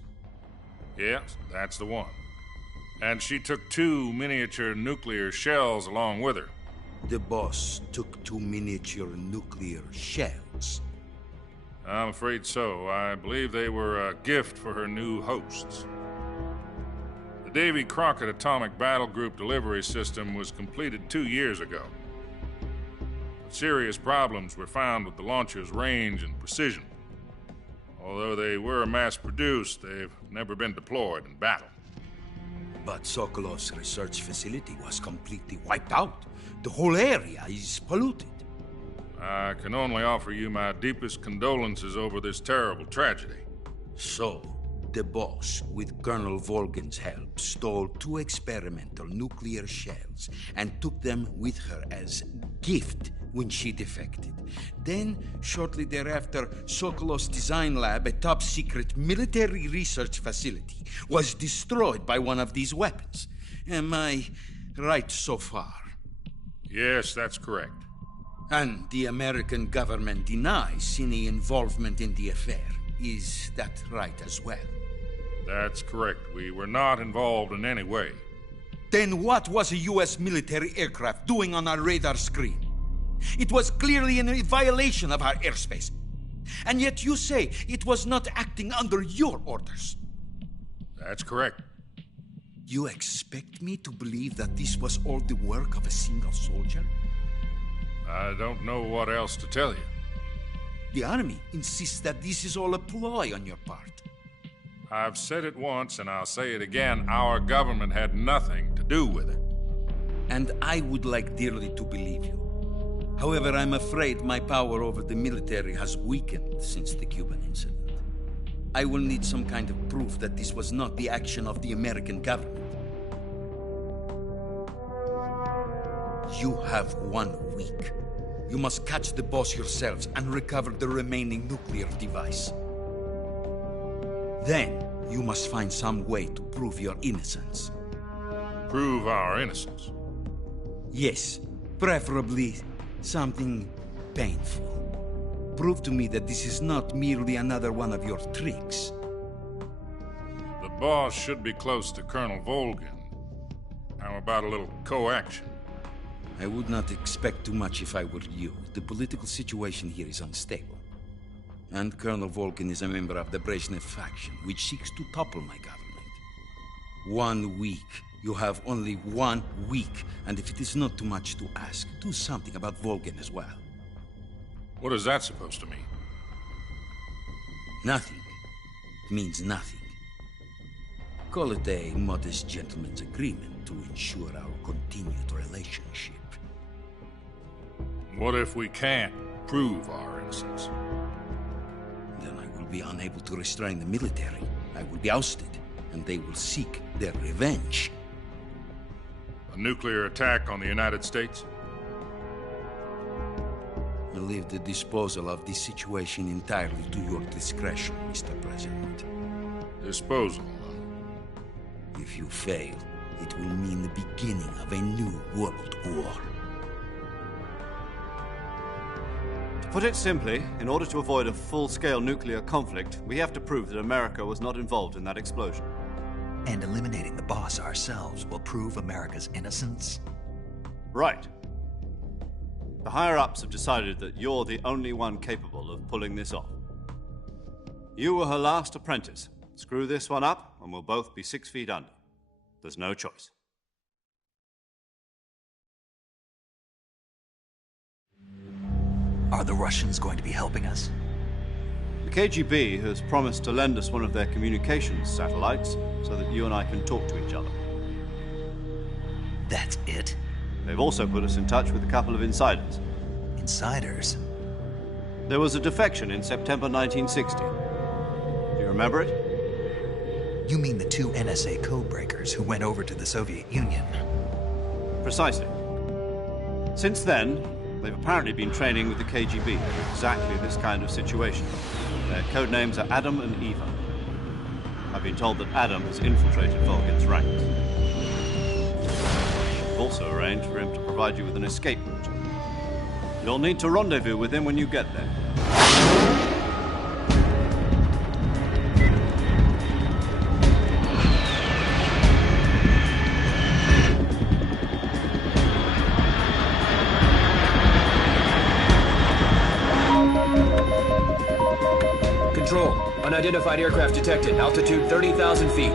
Yes, that's the one. And she took 2 miniature nuclear shells along with her. The Boss took 2 miniature nuclear shells? I'm afraid so. I believe they were a gift for her new hosts. The Davy Crockett Atomic Battle Group delivery system was completed 2 years ago. But serious problems were found with the launcher's range and precision. Although they were mass-produced, they've never been deployed in battle. But Sokolov's research facility was completely wiped out. The whole area is polluted. I can only offer you my deepest condolences over this terrible tragedy. So, the Boss, with Colonel Volgin's help, stole 2 experimental nuclear shells and took them with her as gift when she defected. Then, shortly thereafter, Sokolov's design lab, a top-secret military research facility, was destroyed by one of these weapons. Am I right so far? Yes, that's correct. And the American government denies any involvement in the affair. Is that right as well? That's correct. We were not involved in any way. Then what was a U.S. military aircraft doing on our radar screen? It was clearly in violation of our airspace. And yet you say it was not acting under your orders. That's correct. You expect me to believe that this was all the work of a single soldier? I don't know what else to tell you. The Army insists that this is all a ploy on your part. I've said it once, and I'll say it again. Our government had nothing to do with it. And I would like dearly to believe you. However, I'm afraid my power over the military has weakened since the Cuban incident. I will need some kind of proof that this was not the action of the American government. You have 1 week. You must catch the Boss yourselves and recover the remaining nuclear device. Then, you must find some way to prove your innocence. Prove our innocence? Yes, preferably something painful. Prove to me that this is not merely another one of your tricks. The Boss should be close to Colonel Volgin. How about a little co-action? I would not expect too much if I were you. The political situation here is unstable. And Colonel Volgin is a member of the Brezhnev faction, which seeks to topple my government. 1 week. You have only 1 week. And if it is not too much to ask, do something about Volgin as well. What is that supposed to mean? Nothing. It means nothing. Call it a modest gentleman's agreement to ensure our continued relationship. What if we can't prove our innocence? Then I will be unable to restrain the military. I will be ousted, and they will seek their revenge. A nuclear attack on the United States? I leave the disposal of this situation entirely to your discretion, Mr. President. Disposal? If you fail, it will mean the beginning of a new world war. To put it simply, in order to avoid a full-scale nuclear conflict, we have to prove that America was not involved in that explosion. And eliminating the boss ourselves will prove America's innocence? Right. The higher-ups have decided that you're the only one capable of pulling this off. You were her last apprentice. Screw this one up, and we'll both be 6 feet under. There's no choice. Are the Russians going to be helping us? The KGB has promised to lend us one of their communications satellites so that you and I can talk to each other. That's it? They've also put us in touch with a couple of insiders. Insiders? There was a defection in September 1960. Do you remember it? You mean the 2 NSA codebreakers who went over to the Soviet Union? Precisely. Since then, they've apparently been training with the KGB for exactly this kind of situation. Their code names are Adam and Eva. I've been told that Adam has infiltrated Volgin's ranks. I've also arranged for him to provide you with an escape route. You'll need to rendezvous with him when you get there. Control. Unidentified aircraft detected. Altitude 30,000 feet.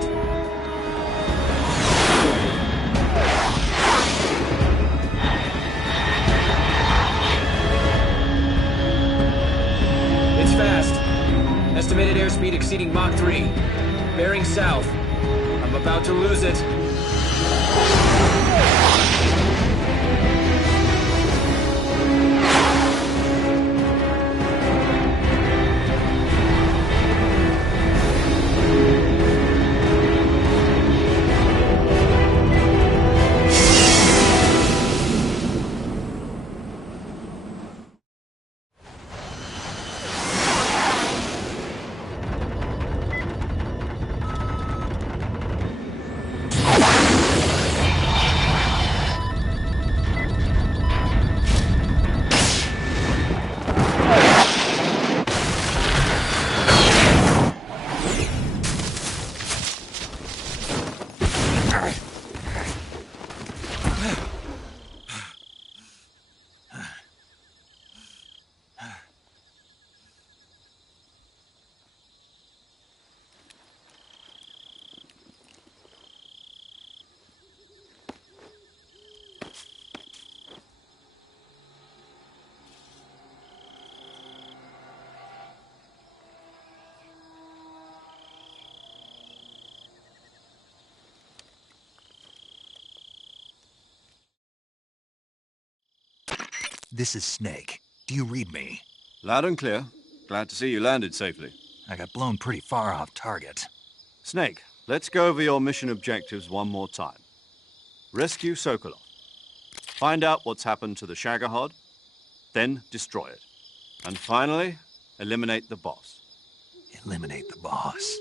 It's fast. Estimated airspeed exceeding Mach 3. Bearing south. I'm about to lose it. This is Snake. Do you read me? Loud and clear. Glad to see you landed safely. I got blown pretty far off target. Snake, let's go over your mission objectives one more time. Rescue Sokolov. Find out what's happened to the Shagohod, then destroy it. And finally, eliminate the boss. Eliminate the boss?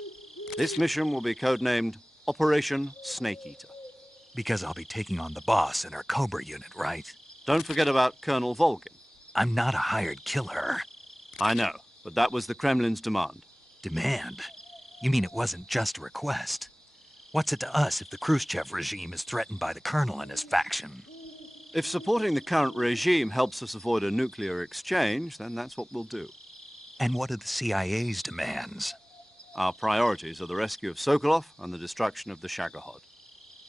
This mission will be codenamed Operation Snake Eater. Because I'll be taking on the boss in our Cobra unit, right? Don't forget about Colonel Volgin. I'm not a hired killer. I know, but that was the Kremlin's demand. Demand? You mean it wasn't just a request? What's it to us if the Khrushchev regime is threatened by the Colonel and his faction? If supporting the current regime helps us avoid a nuclear exchange, then that's what we'll do. And what are the CIA's demands? Our priorities are the rescue of Sokolov and the destruction of the Shagohod.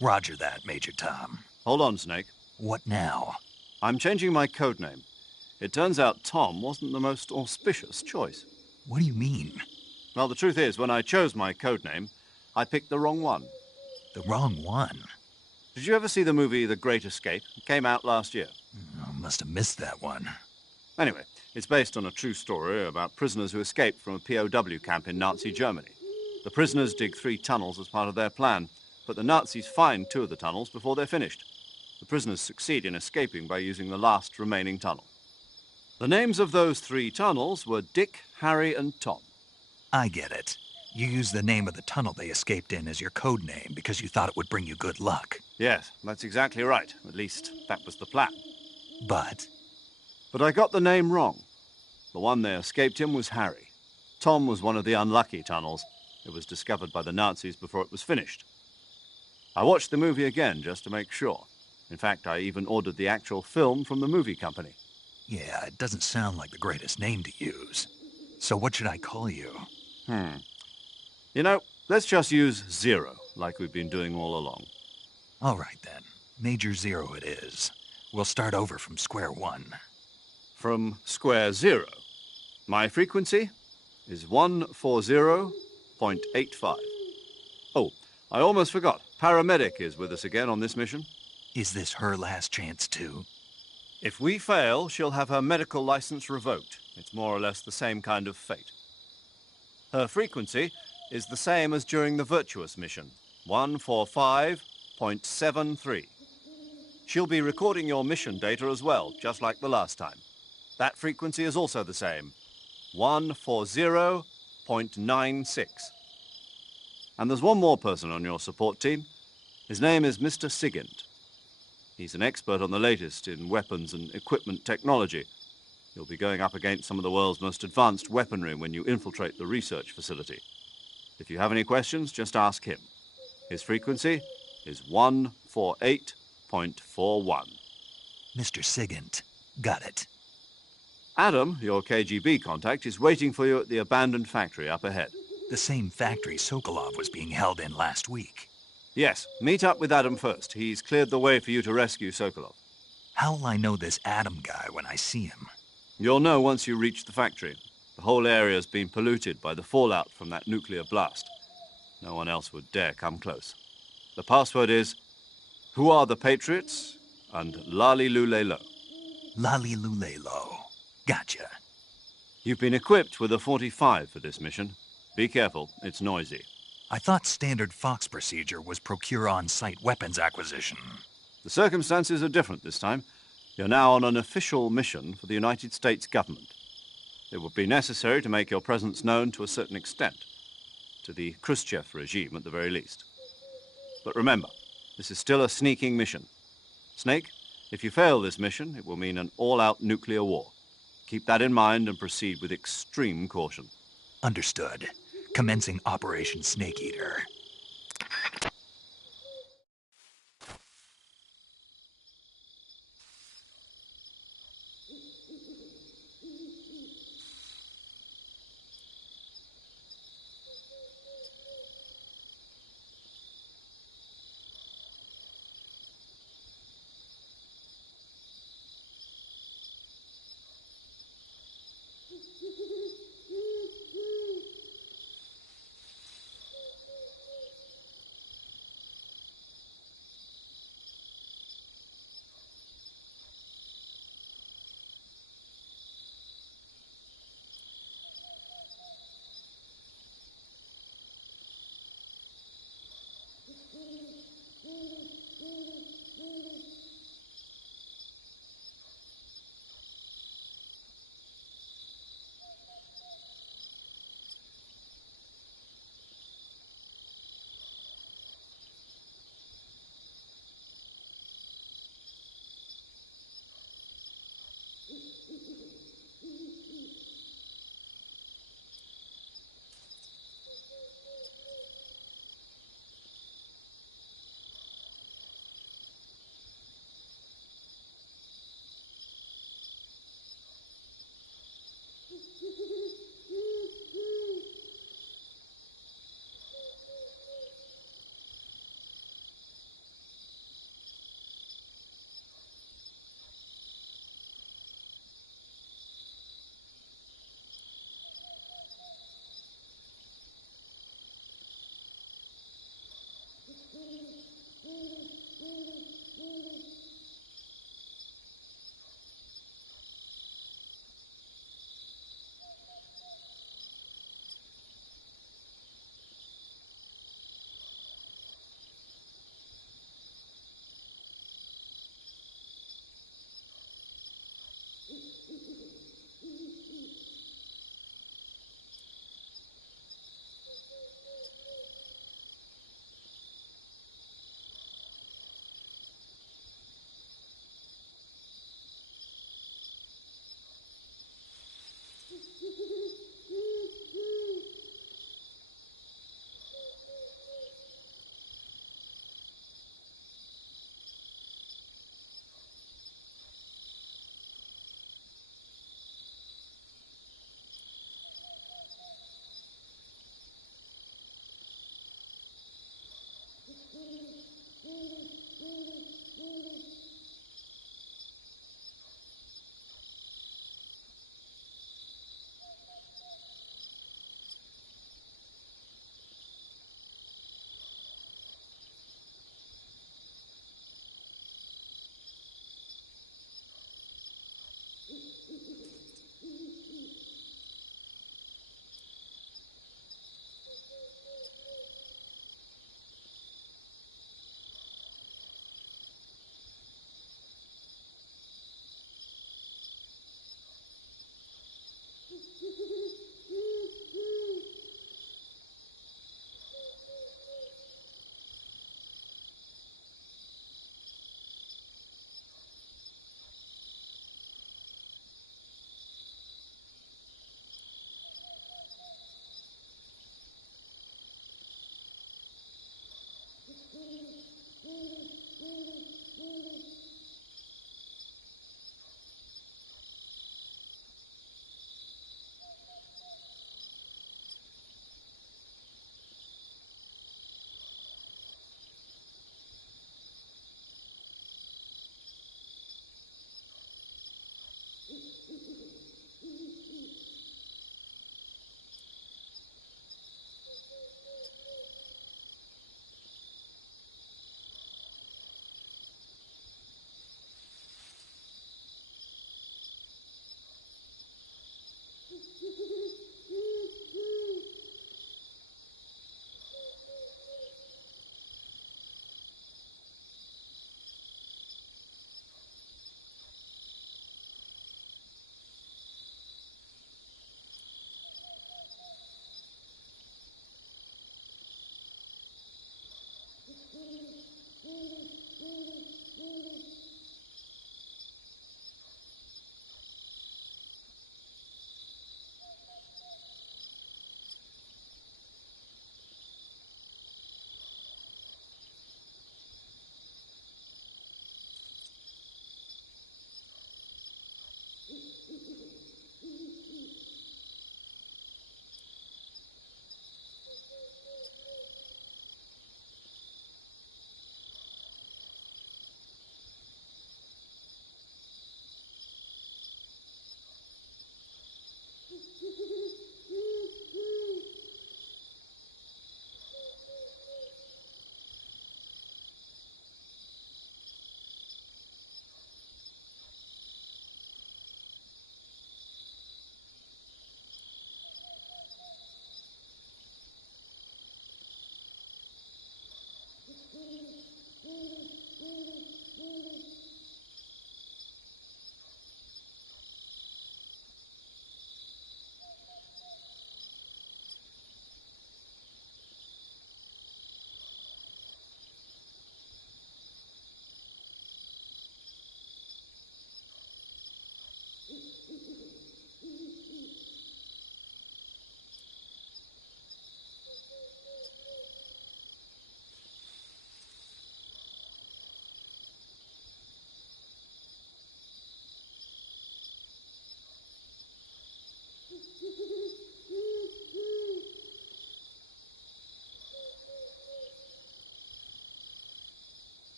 Roger that, Major Tom. Hold on, Snake. What now? I'm changing my codename. It turns out Tom wasn't the most auspicious choice. What do you mean? Well, the truth is, when I chose my codename, I picked the wrong one. The wrong one? Did you ever see the movie The Great Escape? It came out last year. Oh, must have missed that one. Anyway, it's based on a true story about prisoners who escaped from a POW camp in Nazi Germany. The prisoners dig 3 tunnels as part of their plan, but the Nazis find 2 of the tunnels before they're finished. The prisoners succeed in escaping by using the last remaining tunnel. The names of those 3 tunnels were Dick, Harry, and Tom. I get it. You used the name of the tunnel they escaped in as your code name because you thought it would bring you good luck. Yes, that's exactly right. At least, that was the plan. But I got the name wrong. The one they escaped in was Harry. Tom was one of the unlucky tunnels. It was discovered by the Nazis before it was finished. I watched the movie again just to make sure. In fact, I even ordered the actual film from the movie company. yeah, it doesn't sound like the greatest name to use. So what should I call you? You know, let's just use Zero, like we've been doing all along. All right, then. Major Zero it is. We'll start over from square one. From square 0. My frequency is 140.85. Oh, I almost forgot. Paramedic is with us again on this mission. Is this her last chance, too? If we fail, she'll have her medical license revoked. It's more or less the same kind of fate. Her frequency is the same as during the Virtuous mission, 145.73. She'll be recording your mission data as well, just like the last time. That frequency is also the same, 140.96. And there's one more person on your support team. His name is Mr. Sigint. He's an expert on the latest in weapons and equipment technology. You'll be going up against some of the world's most advanced weaponry when you infiltrate the research facility. If you have any questions, just ask him. His frequency is 148.41. Mr. Sigint. Got it. Adam, your KGB contact, is waiting for you at the abandoned factory up ahead. The same factory Sokolov was being held in last week. Yes, meet up with Adam first. He's cleared the way for you to rescue Sokolov. How will I know this Adam guy when I see him? You'll know once you reach the factory. The whole area's been polluted by the fallout from that nuclear blast. No one else would dare come close. The password is, "Who are the Patriots?" and Lali Lule Lo. Lali Lule Lo. Gotcha. You've been equipped with a 45 for this mission. Be careful, it's noisy. I thought standard Fox procedure was procure on-site weapons acquisition. The circumstances are different this time. You're now on an official mission for the United States government. It would be necessary to make your presence known to a certain extent, to the Khrushchev regime at the very least. But remember, this is still a sneaking mission. Snake, if you fail this mission, it will mean an all-out nuclear war. Keep that in mind and proceed with extreme caution. Understood. Commencing Operation Snake Eater.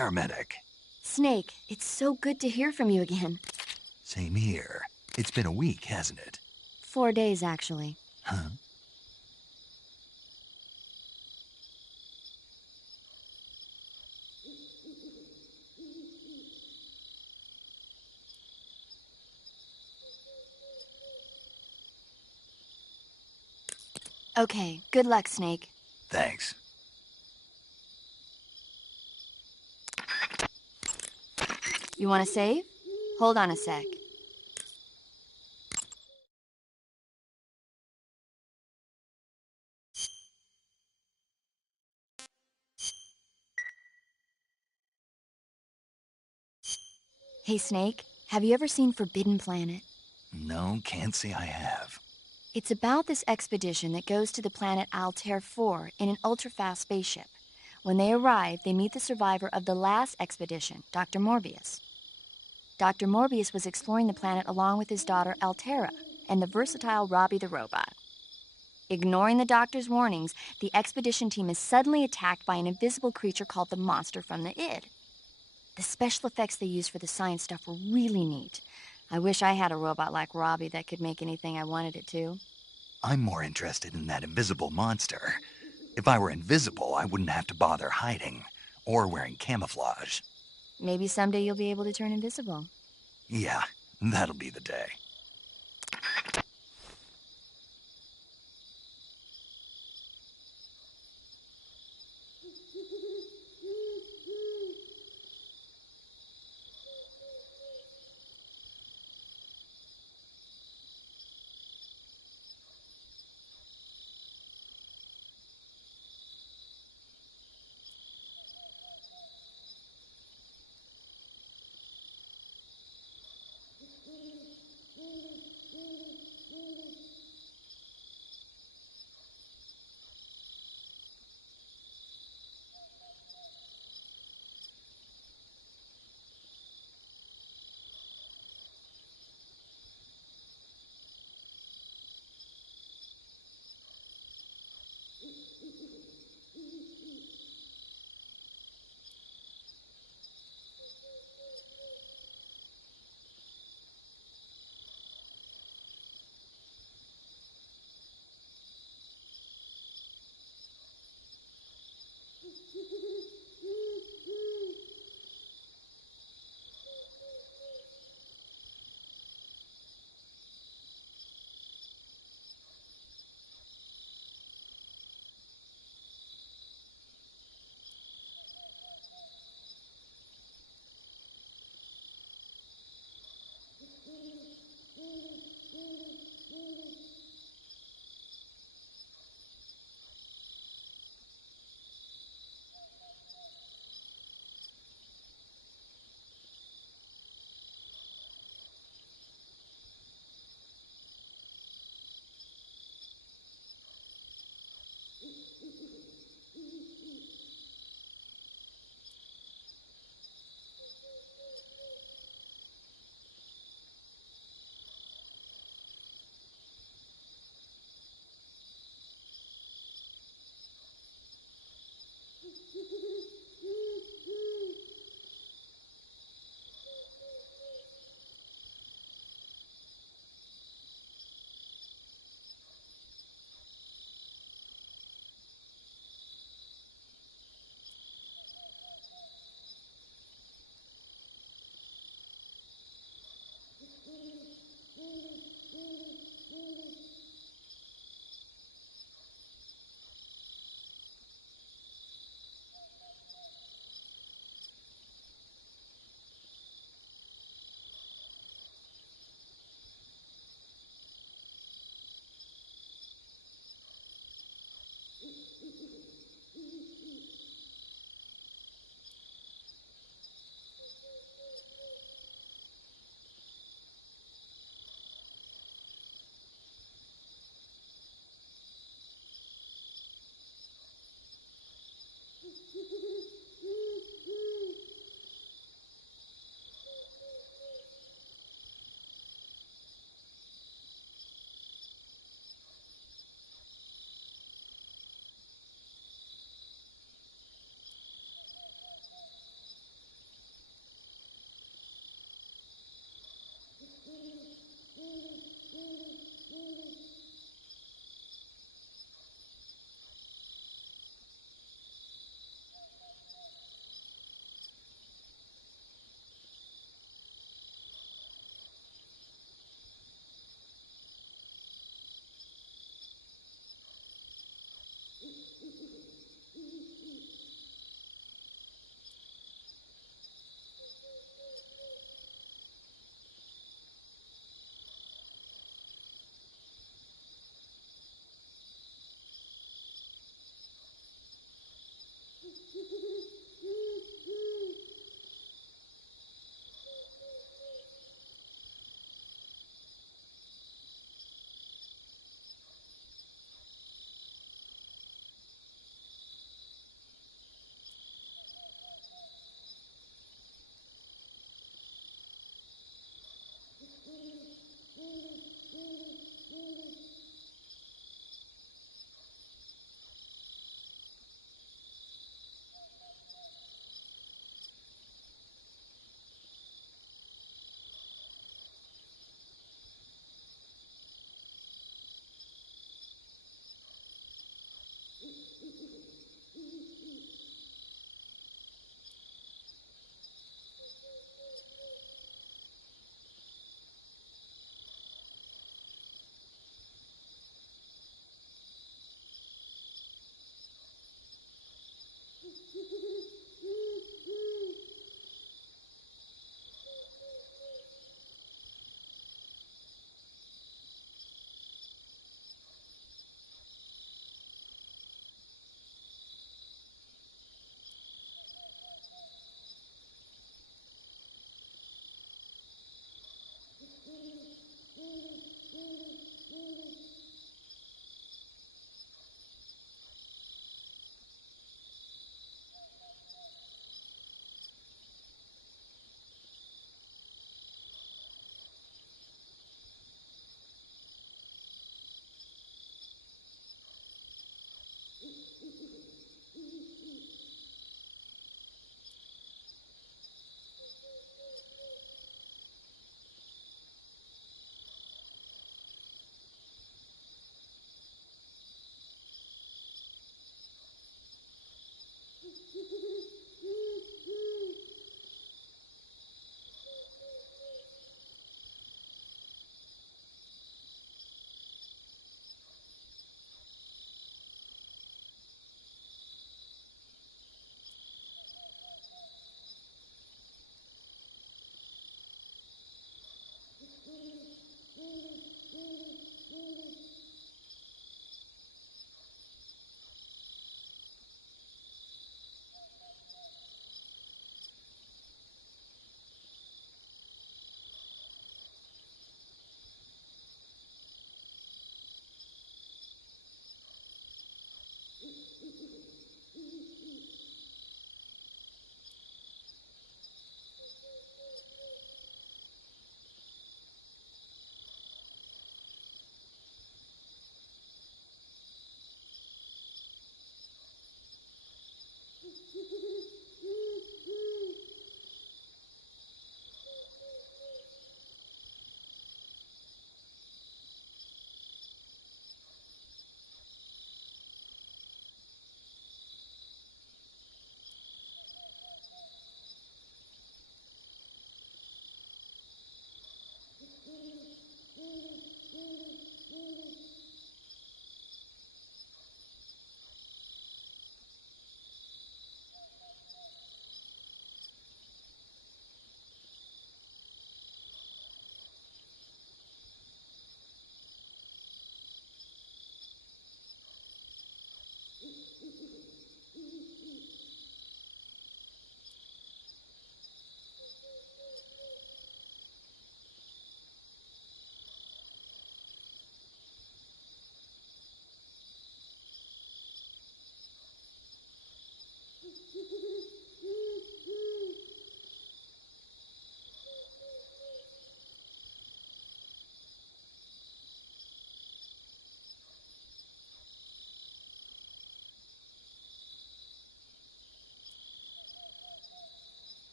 Paramedic. Snake, it's so good to hear from you again. Same here. It's been a week, hasn't it? 4 days, actually. Huh? Okay, good luck, Snake. Thanks. You want to save? Hold on a sec. Hey, Snake, have you ever seen Forbidden Planet? No, can't say I have. It's about this expedition that goes to the planet Altair 4 in an ultra-fast spaceship. When they arrive, they meet the survivor of the last expedition, Dr. Morbius. Dr. Morbius was exploring the planet along with his daughter Altera and the versatile Robbie the robot. Ignoring the doctor's warnings, the expedition team is suddenly attacked by an invisible creature called the Monster from the Id. The special effects they used for the science stuff were really neat. I wish I had a robot like Robbie that could make anything I wanted it to. I'm more interested in that invisible monster. If I were invisible, I wouldn't have to bother hiding or wearing camouflage. Maybe someday you'll be able to turn invisible. Yeah, that'll be the day.